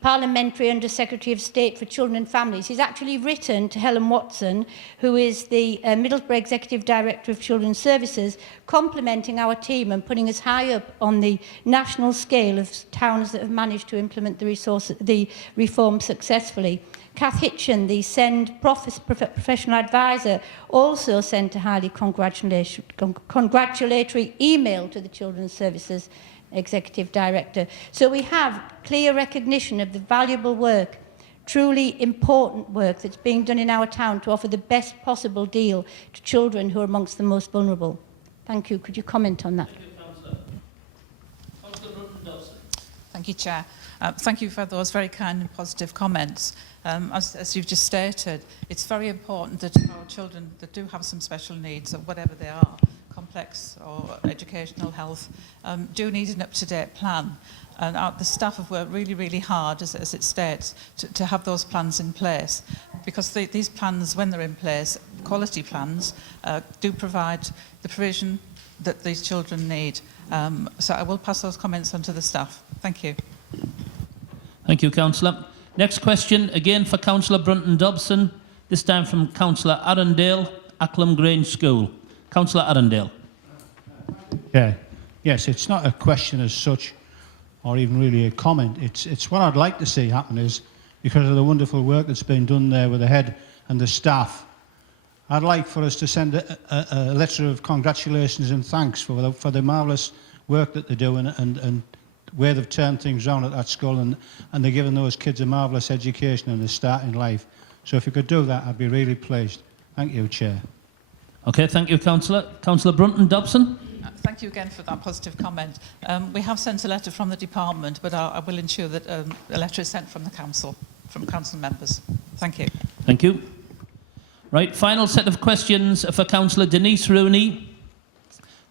Parliamentary Under-Secretary of State for Children and Families. He's actually written to Helen Watson, who is the Middlesbrough Executive Director of Children's Services, complimenting our team and putting us high up on the national scale of towns that have managed to implement the reform successfully. Kath Hitchen, the SEND Professional Advisor, also sent a highly congratulatory email to the Children's Services Executive Director. So we have clear recognition of the valuable work, truly important work that's being done in our town to offer the best possible deal to children who are amongst the most vulnerable. Thank you. Could you comment on that? Thank you, Councillor. Councillor Brunton Dobson. Thank you, Chair. Thank you for those very kind and positive comments. As you've just stated, it's very important that our children that do have some special needs, or whatever they are, complex or educational health, do need an up-to-date plan. And the staff have worked really, really hard, as it states, to have those plans in place. Because these plans, when they're in place, quality plans, do provide the provision that these children need. So I will pass those comments on to the staff. Thank you. Thank you, Councillor. Next question, again for Councillor Brunton Dobson, this time from Councillor Arundale, Acklam Grange School. Councillor Arundale. Yeah. Yes, it's not a question as such, or even really a comment. It's what I'd like to see happen is, because of the wonderful work that's been done there with the head and the staff, I'd like for us to send a letter of congratulations and thanks for the marvellous work that they're doing and where they've turned things around at that school, and they're giving those kids a marvellous education and a start in life. So if you could do that, I'd be really pleased. Thank you, Chair. Okay, thank you, Councillor. Councillor Brunton Dobson. Thank you again for that positive comment. We have sent a letter from the department, but I will ensure that a letter is sent from the council, from council members. Thank you. Thank you. Right, final set of questions for Councillor Denise Rooney.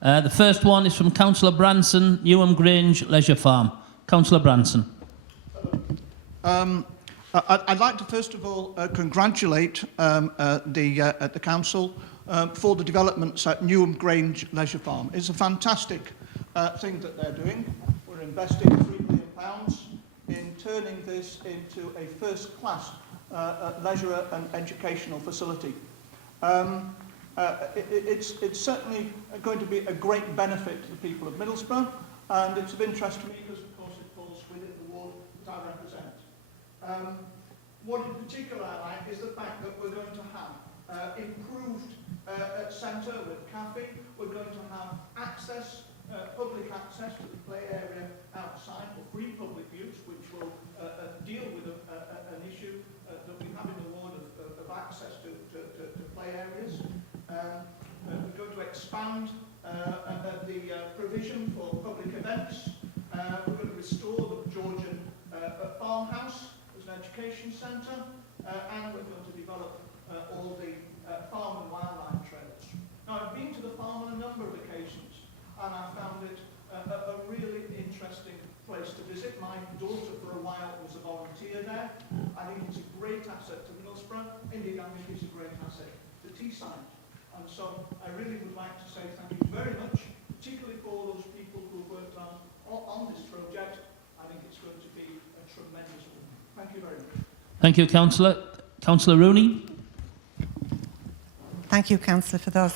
The first one is from Councillor Branson, Newham Grange Leisure Farm. Councillor Branson. I'd like to first of all congratulate the council for the developments at Newham Grange Leisure Farm. It's a fantastic thing that they're doing. We're investing £3 million in turning this into a first-class leisure and educational facility. It's certainly going to be a great benefit to the people of Middlesbrough, and it's of interest to me because, of course, it falls within the ward that I represent. What in particular I like is the fact that we're going to have improved centre with cafe. We're going to have access, public access to the play area outside for free public use, which will deal with an issue that we have in the ward of access to play areas. We're going to expand the provision for public events. We're going to restore the Georgian farmhouse as an education centre, and we're going to develop all the farm and wildlife trails. Now, I've been to the farm on a number of occasions, and I found it a really interesting place to visit. My daughter, for a while, was a volunteer there. I think it's a great asset to Middlesbrough. Indeed, I think it's a great asset to Teesside. And so I really would like to say thank you very much, particularly for all those people who worked on this project. I think it's going to be a tremendous one. Thank you very much. Thank you, Councillor. Councillor Rooney. Thank you, Councillor, for those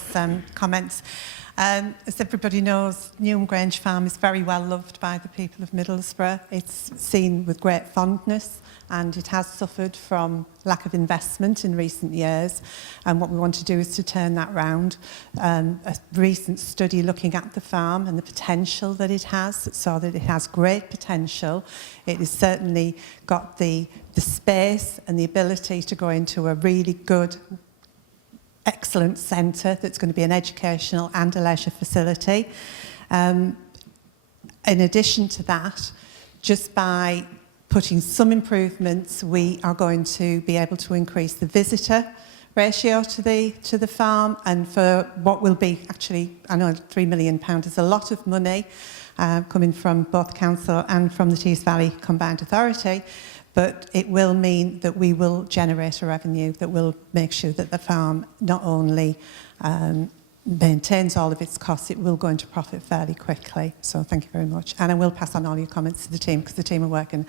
comments. As everybody knows, Newham Grange Farm is very well loved by the people of Middlesbrough. It's seen with great fondness, and it has suffered from lack of investment in recent years. And what we want to do is to turn that round. A recent study looking at the farm and the potential that it has, saw that it has great potential. It has certainly got the space and the ability to go into a really good, excellent centre that's going to be an educational and a leisure facility. In addition to that, just by putting some improvements, we are going to be able to increase the visitor ratio to the farm, and for what will be actually, I know £3 million is a lot of money coming from both council and from the Tees Valley Combined Authority. But it will mean that we will generate a revenue that will make sure that the farm not only maintains all of its costs, it will go into profit fairly quickly. So thank you very much. And I will pass on all your comments to the team, because the team are working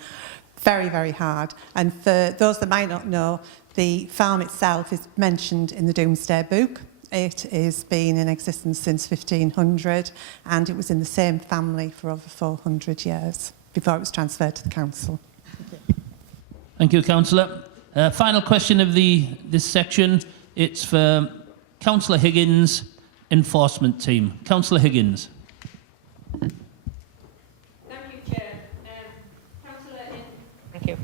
very, very hard. And for those that might not know, the farm itself is mentioned in the Domesday Book. It has been in existence since 1500, and it was in the same family for over 400 years before it was transferred to the council. Thank you, Councillor. Final question of this section. It's for Councillor Higgins, enforcement team. Councillor Higgins. Thank you, Chair. Councillor, thank you.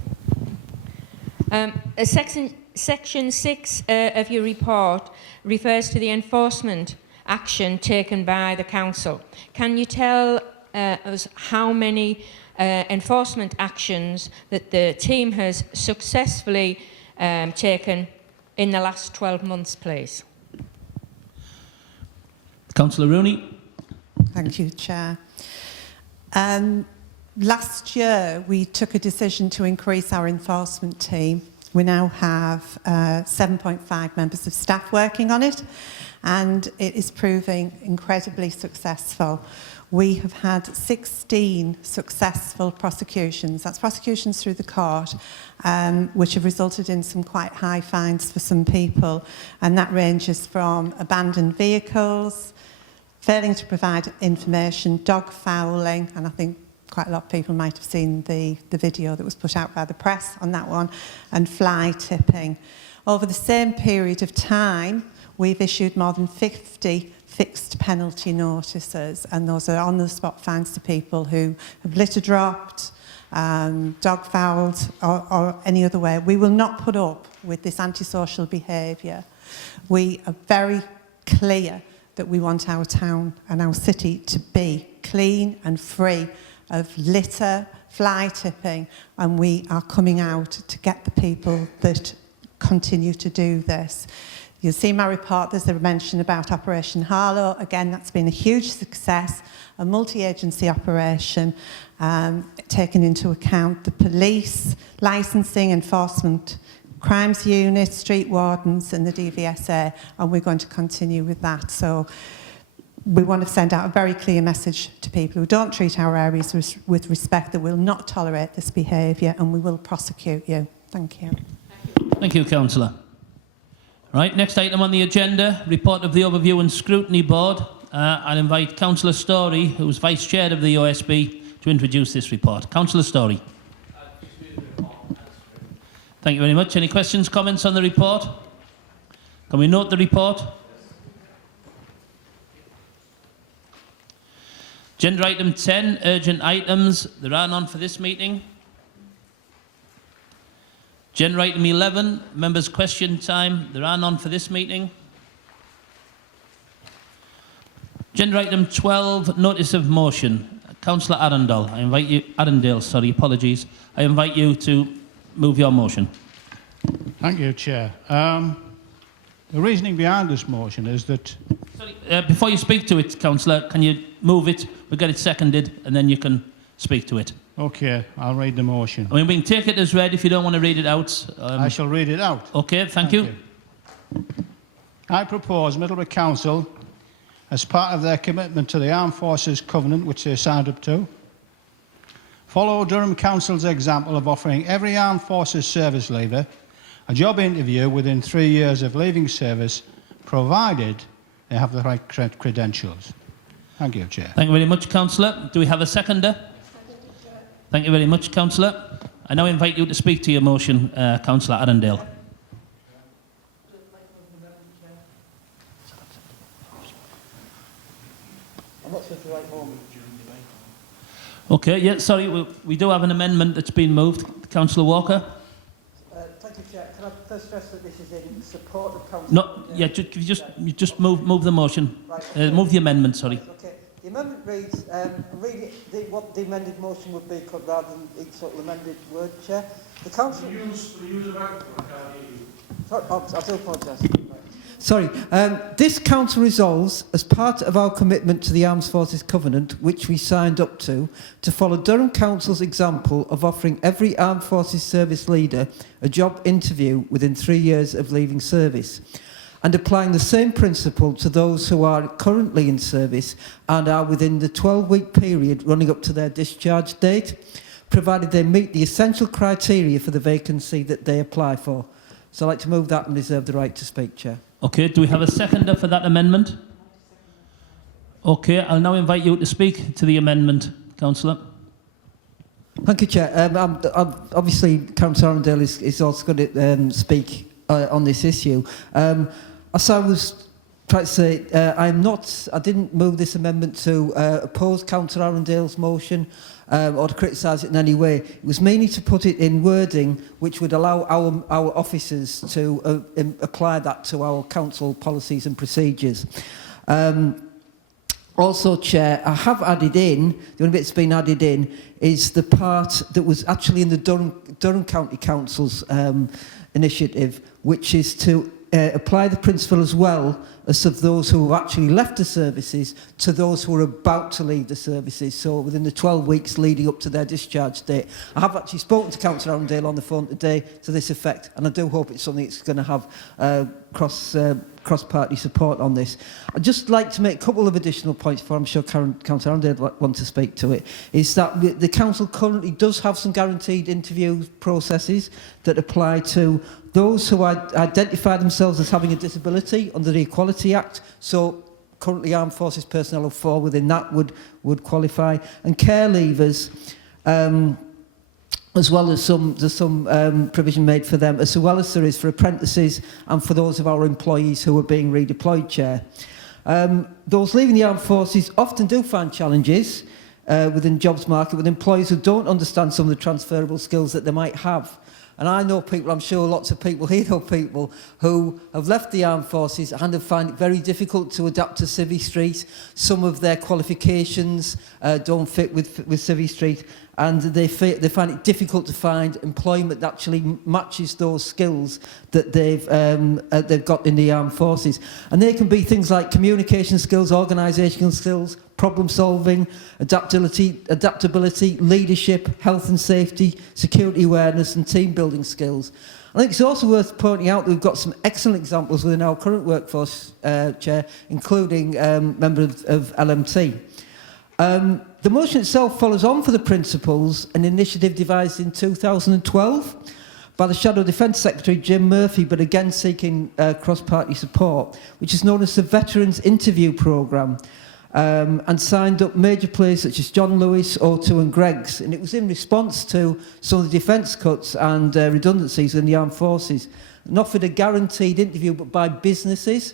Section 6 of your report refers to the enforcement action taken by the council. Can you tell us how many enforcement actions that the team has successfully taken in the last 12 months, please? Councillor Rooney. Thank you, Chair. Last year, we took a decision to increase our enforcement team. We now have 7.5 members of staff working on it, and it is proving incredibly successful. We have had 16 successful prosecutions. That's prosecutions through the court, which have resulted in some quite high fines for some people. And that ranges from abandoned vehicles, failing to provide information, dog fouling, and I think quite a lot of people might have seen the video that was put out by the press on that one, and fly tipping. Over the same period of time, we've issued more than 50 fixed penalty notices, and those are on-the-spot fines to people who have litter dropped, dog fouled, or any other way. We will not put up with this antisocial behaviour. We are very clear that we want our town and our city to be clean and free of litter, fly tipping, and we are coming out to get the people that continue to do this. You'll see in my report there's a mention about Operation Harlow. Again, that's been a huge success, a multi-agency operation, taking into account the police, licensing, enforcement, crimes unit, street wardens and the DVSA, and we're going to continue with that. So we want to send out a very clear message to people who don't treat our areas with respect, that we'll not tolerate this behaviour and we will prosecute you. Thank you. Thank you, Councillor. Right, next item on the agenda, report of the Overview and Scrutiny Board. I'll invite Councillor Story, who's Vice Chair of the OSB, to introduce this report. Councillor Story. Thank you very much. Any questions, comments on the report? Can we note the report? Agenda item 10, urgent items. There are none for this meeting. Agenda item 11, members' question time. There are none for this meeting. Agenda item 12, notice of motion. Councillor Arundel, I invite you, apologies. I invite you to move your motion. Thank you, Chair. The reasoning behind this motion is that... Sorry, before you speak to it, Councillor, can you move it? We'll get it seconded and then you can speak to it. OK, I'll read the motion. I mean, we can take it as read if you don't want to read it out. I shall read it out. OK, thank you. I propose Middlesbrough Council, as part of their commitment to the Armed Forces Covenant, which they signed up to, follow Durham Council's example of offering every Armed Forces service leaver a job interview within 3 years of leaving service provided they have the right credentials. Thank you, Chair. Thank you very much, Councillor. Do we have a seconder? Thank you very much, Councillor. I now invite you to speak to your motion, Councillor Arundel. I'm not sure if the right moment. Okay, yeah, sorry, we do have an amendment that's been moved. Councillor Walker? Thank you, Chair. Can I first stress that this is in support of Council? No, yeah, you just move the motion. Right. Move the amendment, sorry. Okay. The amendment reads, read what the amended motion would be rather than each sort of amended word, Chair. The Council... The use of microphone, I can't hear you. Sorry, I do apologise. Sorry. This Council resolves, as part of our commitment to the Armed Forces Covenant, which we signed up to follow Durham Council's example of offering every Armed Forces service leader a job interview within 3 years of leaving service, and applying the same principle to those who are currently in service and are within the 12-week period running up to their discharge date, provided they meet the essential criteria for the vacancy that they apply for. So I'd like to move that and reserve the right to speak, Chair. Okay, do we have a seconder for that amendment? Okay, I'll now invite you to speak to the amendment, Councillor. Thank you, Chair. Obviously, Councillor Arundel is also going to speak on this issue. As I was trying to say, I didn't move this amendment to oppose Councillor Arundel's motion or to criticise it in any way. It was mainly to put it in wording which would allow our officers to apply that to our council policies and procedures. Also, Chair, I have added in, the only bit that's been added in is the part that was actually in the Durham County Council's initiative, which is to apply the principle as well as of those who have actually left the services to those who are about to leave the services, so within the 12 weeks leading up to their discharge date. I have actually spoken to Councillor Arundel on the phone today to this effect, and I do hope it's something that's going to have cross-party support on this. I'd just like to make a couple of additional points before I'm sure Councillor Arundel wants to speak to it, is that the Council currently does have some guaranteed interview processes that apply to those who identify themselves as having a disability under the Equality Act, so currently Armed Forces personnel who fall within that would qualify, and care leavers, as well as there's some provision made for them, as well as there is for apprentices and for those of our employees who are being redeployed, Chair. Those leaving the Armed Forces often do find challenges within the jobs market with employees who don't understand some of the transferable skills that they might have. And I know people, I'm sure lots of people here know people who have left the Armed Forces and have found it very difficult to adapt to Civvy Street. Some of their qualifications don't fit with Civvy Street, and they find it difficult to find employment that actually matches those skills that they've got in the Armed Forces. And they can be things like communication skills, organisational skills, problem solving, adaptability, leadership, health and safety, security awareness and team building skills. I think it's also worth pointing out that we've got some excellent examples within our current workforce, Chair, including members of LMT. The motion itself follows on for the principles, an initiative devised in 2012 by the Shadow Defence Secretary Jim Murphy, but again seeking cross-party support, which is known as the Veterans Interview Programme, and signed up major players such as John Lewis, O2 and Greggs, and it was in response to some of the defence cuts and redundancies in the Armed Forces, and offered a guaranteed interview but by businesses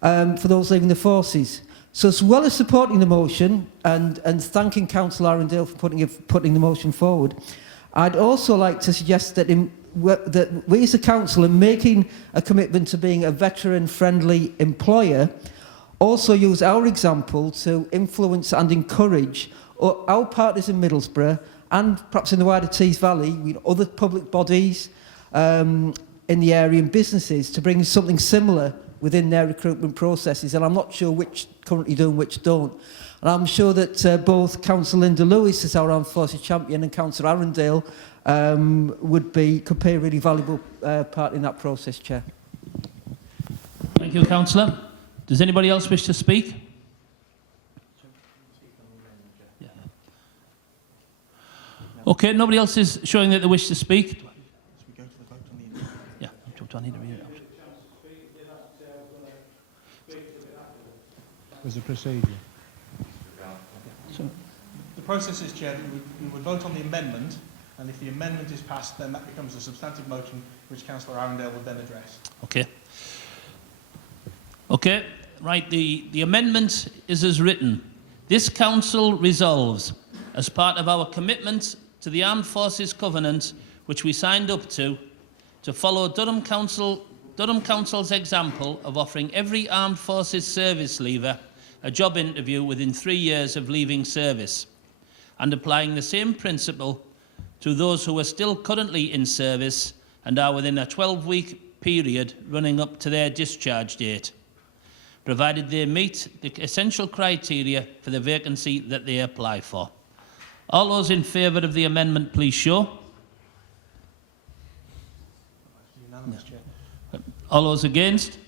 for those leaving the forces. So as well as supporting the motion and thanking Councillor Arundel for putting the motion forward, I'd also like to suggest that that we as a council are making a commitment to being a veteran-friendly employer, also use our example to influence and encourage our partners in Middlesbrough and perhaps in the wider Tees Valley, other public bodies in the area and businesses to bring something similar within their recruitment processes. And I'm not sure which currently do and which don't. And I'm sure that both Councillor Linda Lewis as our Armed Forces champion and Councillor Arundel could play a really valuable part in that process, Chair. Thank you, Councillor. Does anybody else wish to speak? Yeah. Okay, nobody else is showing that they wish to speak. Yeah, do I need to read it out? was the procedure? The process is, Chair, that we would vote on the amendment, and if the amendment is passed, then that becomes a substantive motion, which Councillor Arundel would then address. Okay. Okay, right, the amendment is as written. This council resolves, as part of our commitment to the Armed Forces Covenant, which we signed up to follow Durham Council's example of offering every Armed Forces service leaver a job interview within 3 years of leaving service, and applying the same principle to those who are still currently in service and are within a 12-week period running up to their discharge date, provided they meet the essential criteria for the vacancy that they apply for. All those in favour of the amendment, please show. Unanimous, Chair. All those against?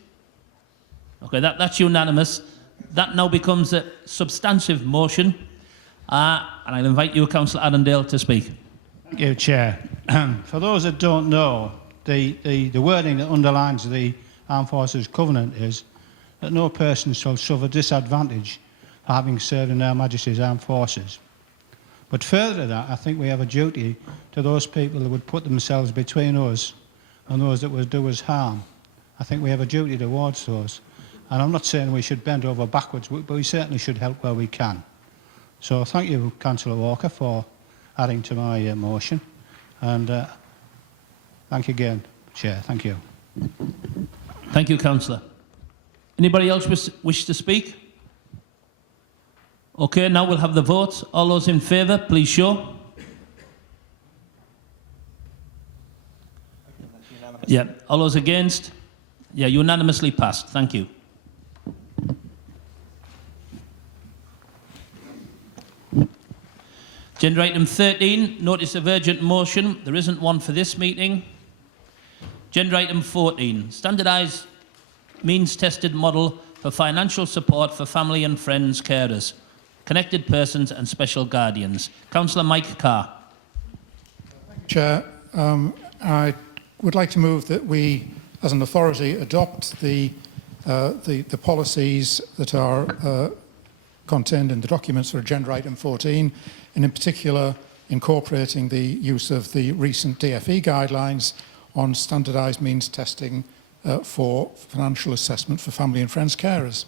Okay, that's unanimous. That now becomes a substantive motion. And I'll invite you, Councillor Arundel, to speak. Thank you, Chair. For those that don't know, the wording that underlines the Armed Forces Covenant is that no person shall suffer disadvantage for having served in Her Majesty's Armed Forces. But further to that, I think we have a duty to those people that would put themselves between us and those that would do us harm. I think we have a duty towards those. And I'm not saying we should bend over backwards, but we certainly should help where we can. So thank you, Councillor Walker, for adding to my motion. And thank you again, Chair. Thank you. Thank you, Councillor. Anybody else wish to speak? Okay, now we'll have the vote. All those in favour, please show. Yeah. All those against? Yeah, unanimously passed. Thank you. Agenda item 13, notice of urgent motion. There isn't one for this meeting. Agenda item 14, standardised means-tested model for financial support for family and friends carers, connected persons and special guardians. Councillor Mike Carr. Chair, I would like to move that we, as an authority, adopt the policies that are contained in the documents for agenda item 14, and in particular incorporating the use of the recent DFE guidelines on standardised means testing for financial assessment for family and friends carers.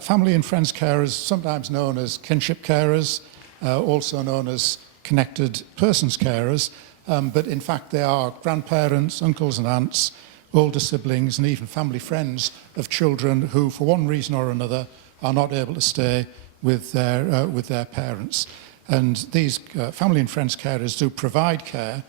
Family and friends carers, sometimes known as kinship carers, also known as connected persons carers, but in fact they are grandparents, uncles and aunts, older siblings and even family friends of children who, for one reason or another, are not able to stay with their parents. And these family and friends carers do provide care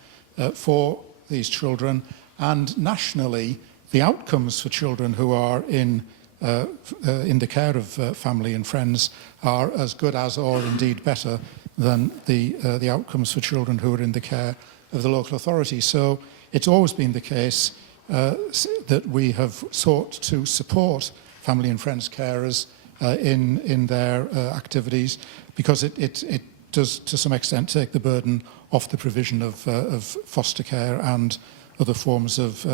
for these children, and nationally the outcomes for children who are in the care of family and friends are as good as, or indeed better than, the outcomes for children who are in the care of the local authority. So it's always been the case that we have sought to support family and friends carers in their activities, because it does to some extent take the burden off the provision of foster care and other forms of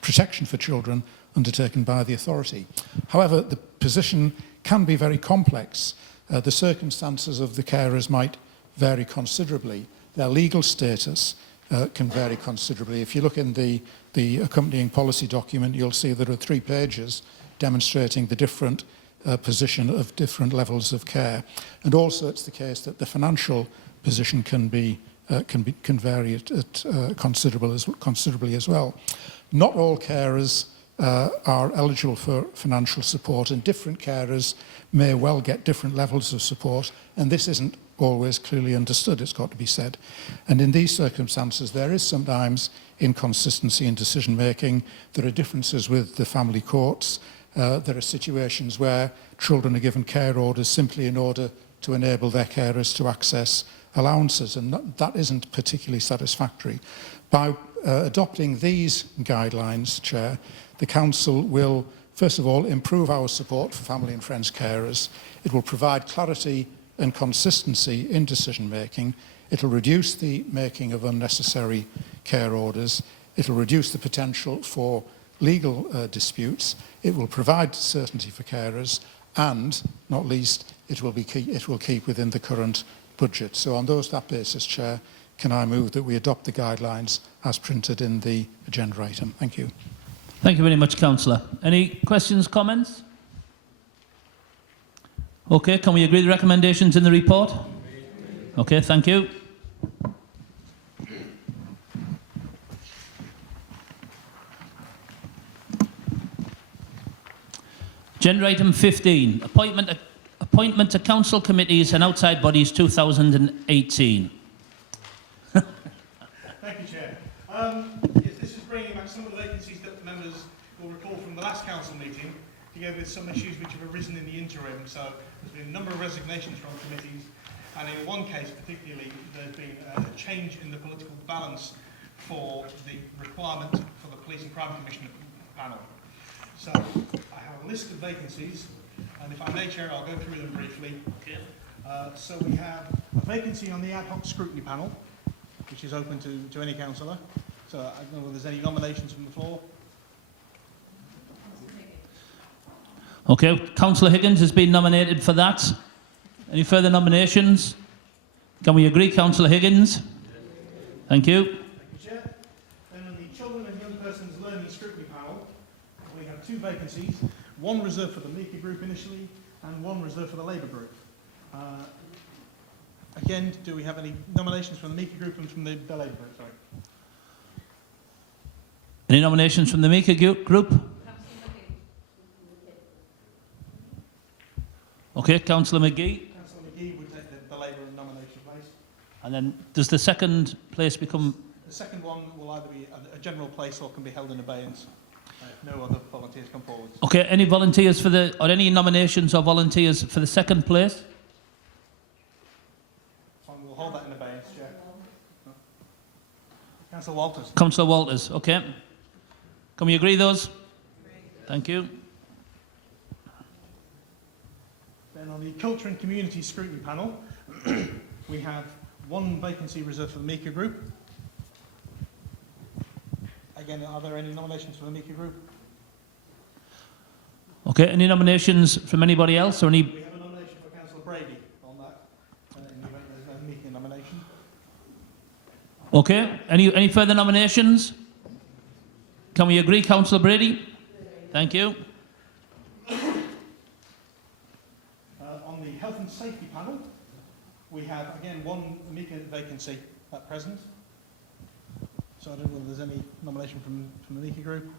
protection for children undertaken by the authority. However, the position can be very complex. The circumstances of the carers might vary considerably. Their legal status can vary considerably. If you look in the accompanying policy document, you'll see there are 3 pages demonstrating the different position of different levels of care. And also it's the case that the financial position can vary at considerably as well. Not all carers are eligible for financial support, and different carers may well get different levels of support, and this isn't always clearly understood, it's got to be said. And in these circumstances there is sometimes inconsistency in decision making. There are differences with the family courts. There are situations where children are given care orders simply in order to enable their carers to access allowances, and that isn't particularly satisfactory. By adopting these guidelines, Chair, the Council will, first of all, improve our support for family and friends carers. It will provide clarity and consistency in decision making. It will reduce the making of unnecessary care orders. It will reduce the potential for legal disputes, it will provide certainty for carers, and, not least, it will keep within the current budget. So on that basis, Chair, can I move that we adopt the guidelines as printed in the agenda item? Thank you. Thank you very much, Councillor. Any questions, comments? Okay, can we agree the recommendations in the report? Okay, thank you. Agenda item 15, appointment to council committees and outside bodies 2018. Thank you, Chair. This is bringing back some of the vacancies that members will recall from the last council meeting, together with some issues which have arisen in the interim. So there's been a number of resignations from committees, and in one case particularly, there's been a change in the political balance for the requirement for the Police and Crime Commission panel. So I have a list of vacancies, and if I may, Chair, I'll go through them briefly. Okay. So we have a vacancy on the ad hoc scrutiny panel, which is open to any councillor. So I don't know whether there's any nominations from the floor. Okay, Councillor Higgins has been nominated for that. Any further nominations? Can we agree, Councillor Higgins? Thank you. Thank you, Chair. Then on the Children and Young Persons Learning Scrutiny panel, we have two vacancies, one reserved for the Mika group initially, and one reserved for the Labour group. Again, do we have any nominations from the Mika group and from the Labour group? Sorry. Any nominations from the Mika group? Okay, Councillor McGee. Councillor McGee would take the Labour nomination place. And then does the second place become... The second one will either be a general place or can be held in abeyance if no other volunteers come forward. Okay, any volunteers for the... or any nominations or volunteers for the second place? Fine, we'll hold that in abeyance, Chair. Councillor Walters. Councillor Walters, okay. Can we agree those? Thank you. Then on the Culture and Community Scrutiny panel, we have one vacancy reserved for the Mika group. Again, are there any nominations for the Mika group? Okay, any nominations from anybody else or any... We have a nomination for Councillor Brady on that, in the event there's no Mika nomination. Okay, any further nominations? Can we agree, Councillor Brady? Thank you. On the Health and Safety panel, we have, again, one Mika vacancy at present. So I don't know whether there's any nomination from the Mika group.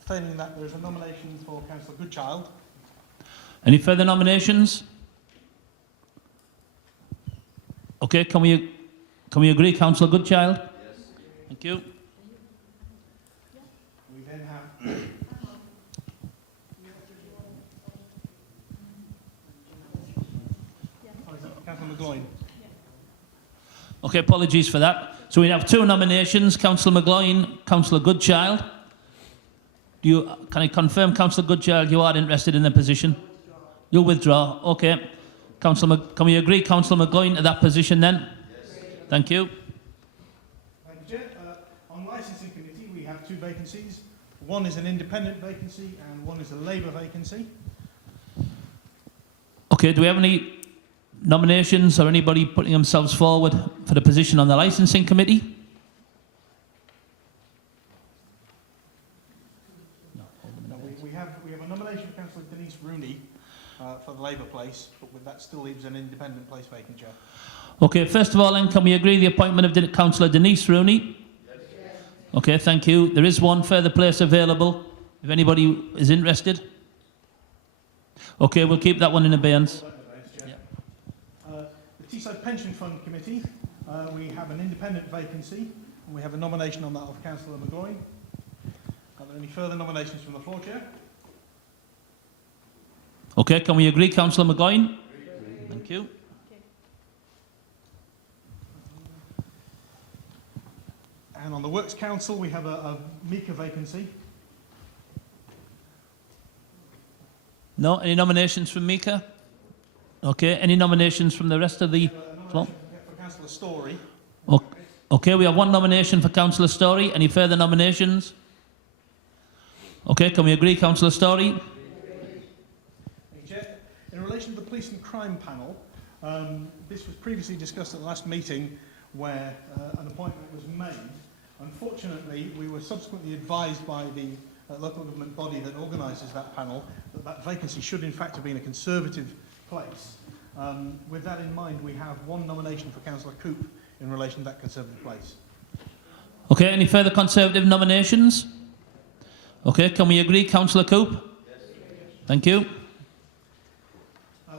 Failing that, there's a nomination for Councillor Goodchild. Any further nominations? Okay, can we agree, Councillor Goodchild? Yes. Thank you. We then have Councillor McGloin. Okay, apologies for that. So we have two nominations, Councillor McGloin, Councillor Goodchild. Can I confirm, Councillor Goodchild, you are interested in the position? You'll withdraw. Okay. Can we agree, Councillor McGloin, to that position then? Yes. Thank you. Thank you, Chair. On Licensing Committee, we have two vacancies. One is an independent vacancy and one is a Labour vacancy. Okay, do we have any nominations or anybody putting themselves forward for the position on the Licensing Committee? No, we have a nomination for Councillor Denise Rooney for the Labour place, but that still leaves an independent place vacant, Chair. Okay, first of all then, can we agree the appointment of Councillor Denise Rooney? Yes. Okay, thank you. There is one further place available, if anybody is interested. Okay, we'll keep that one in abeyance. The Teesside Pension Fund Committee, we have an independent vacancy, and we have a nomination on that of Councillor McGloin. Are there any further nominations from the floor, Chair? Okay, can we agree, Councillor McGloin? Thank you. And on the Works Council, we have a Mika vacancy. No, any nominations from Mika? Okay, any nominations from the rest of the floor? For Councillor Story. Okay, we have one nomination for Councillor Story. Any further nominations? Okay, can we agree, Councillor Story? Chair, in relation to the police and crime panel, this was previously discussed at the last meeting where an appointment was made. Unfortunately, we were subsequently advised by the local government body that organises that panel that that vacancy should in fact have been a Conservative place. With that in mind, we have one nomination for Councillor Coop in relation to that Conservative place. Okay, any further Conservative nominations? Okay, can we agree, Councillor Coop? Yes. Thank you.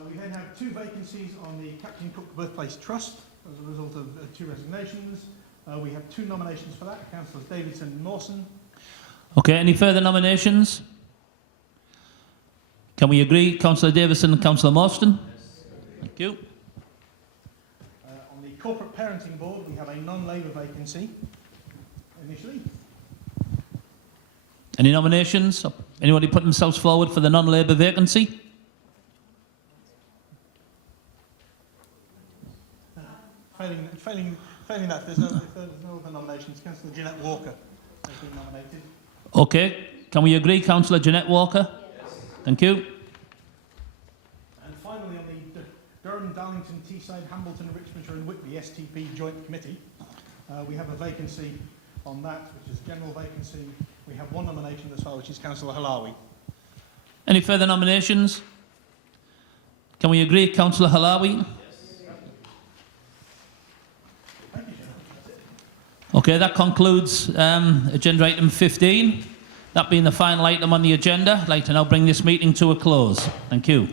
We then have two vacancies on the Captain Cook Birthplace Trust as a result of two resignations. We have two nominations for that, Councillors Davidson and Mawson. Okay, any further nominations? Can we agree, Councillor Davison and Councillor Mawson? Yes. Thank you. On the Corporate Parenting Board, we have a non-Labour vacancy initially. Any nominations? Anybody put themselves forward for the non-Labour vacancy? Failing that, if there's no other nominations, Councillor Jeanette Walker has been nominated. Okay, can we agree, Councillor Jeanette Walker? Yes. Thank you. And finally, on the Durham, Darlington, Teesside, Hambleton, Richmond and Whitby STP Joint Committee, we have a vacancy on that, which is a general vacancy. We have one nomination as well, which is Councillor Halawi. Any further nominations? Can we agree, Councillor Halawi? Okay, that concludes agenda item 15. That being the final item on the agenda, I'd like to now bring this meeting to a close. Thank you.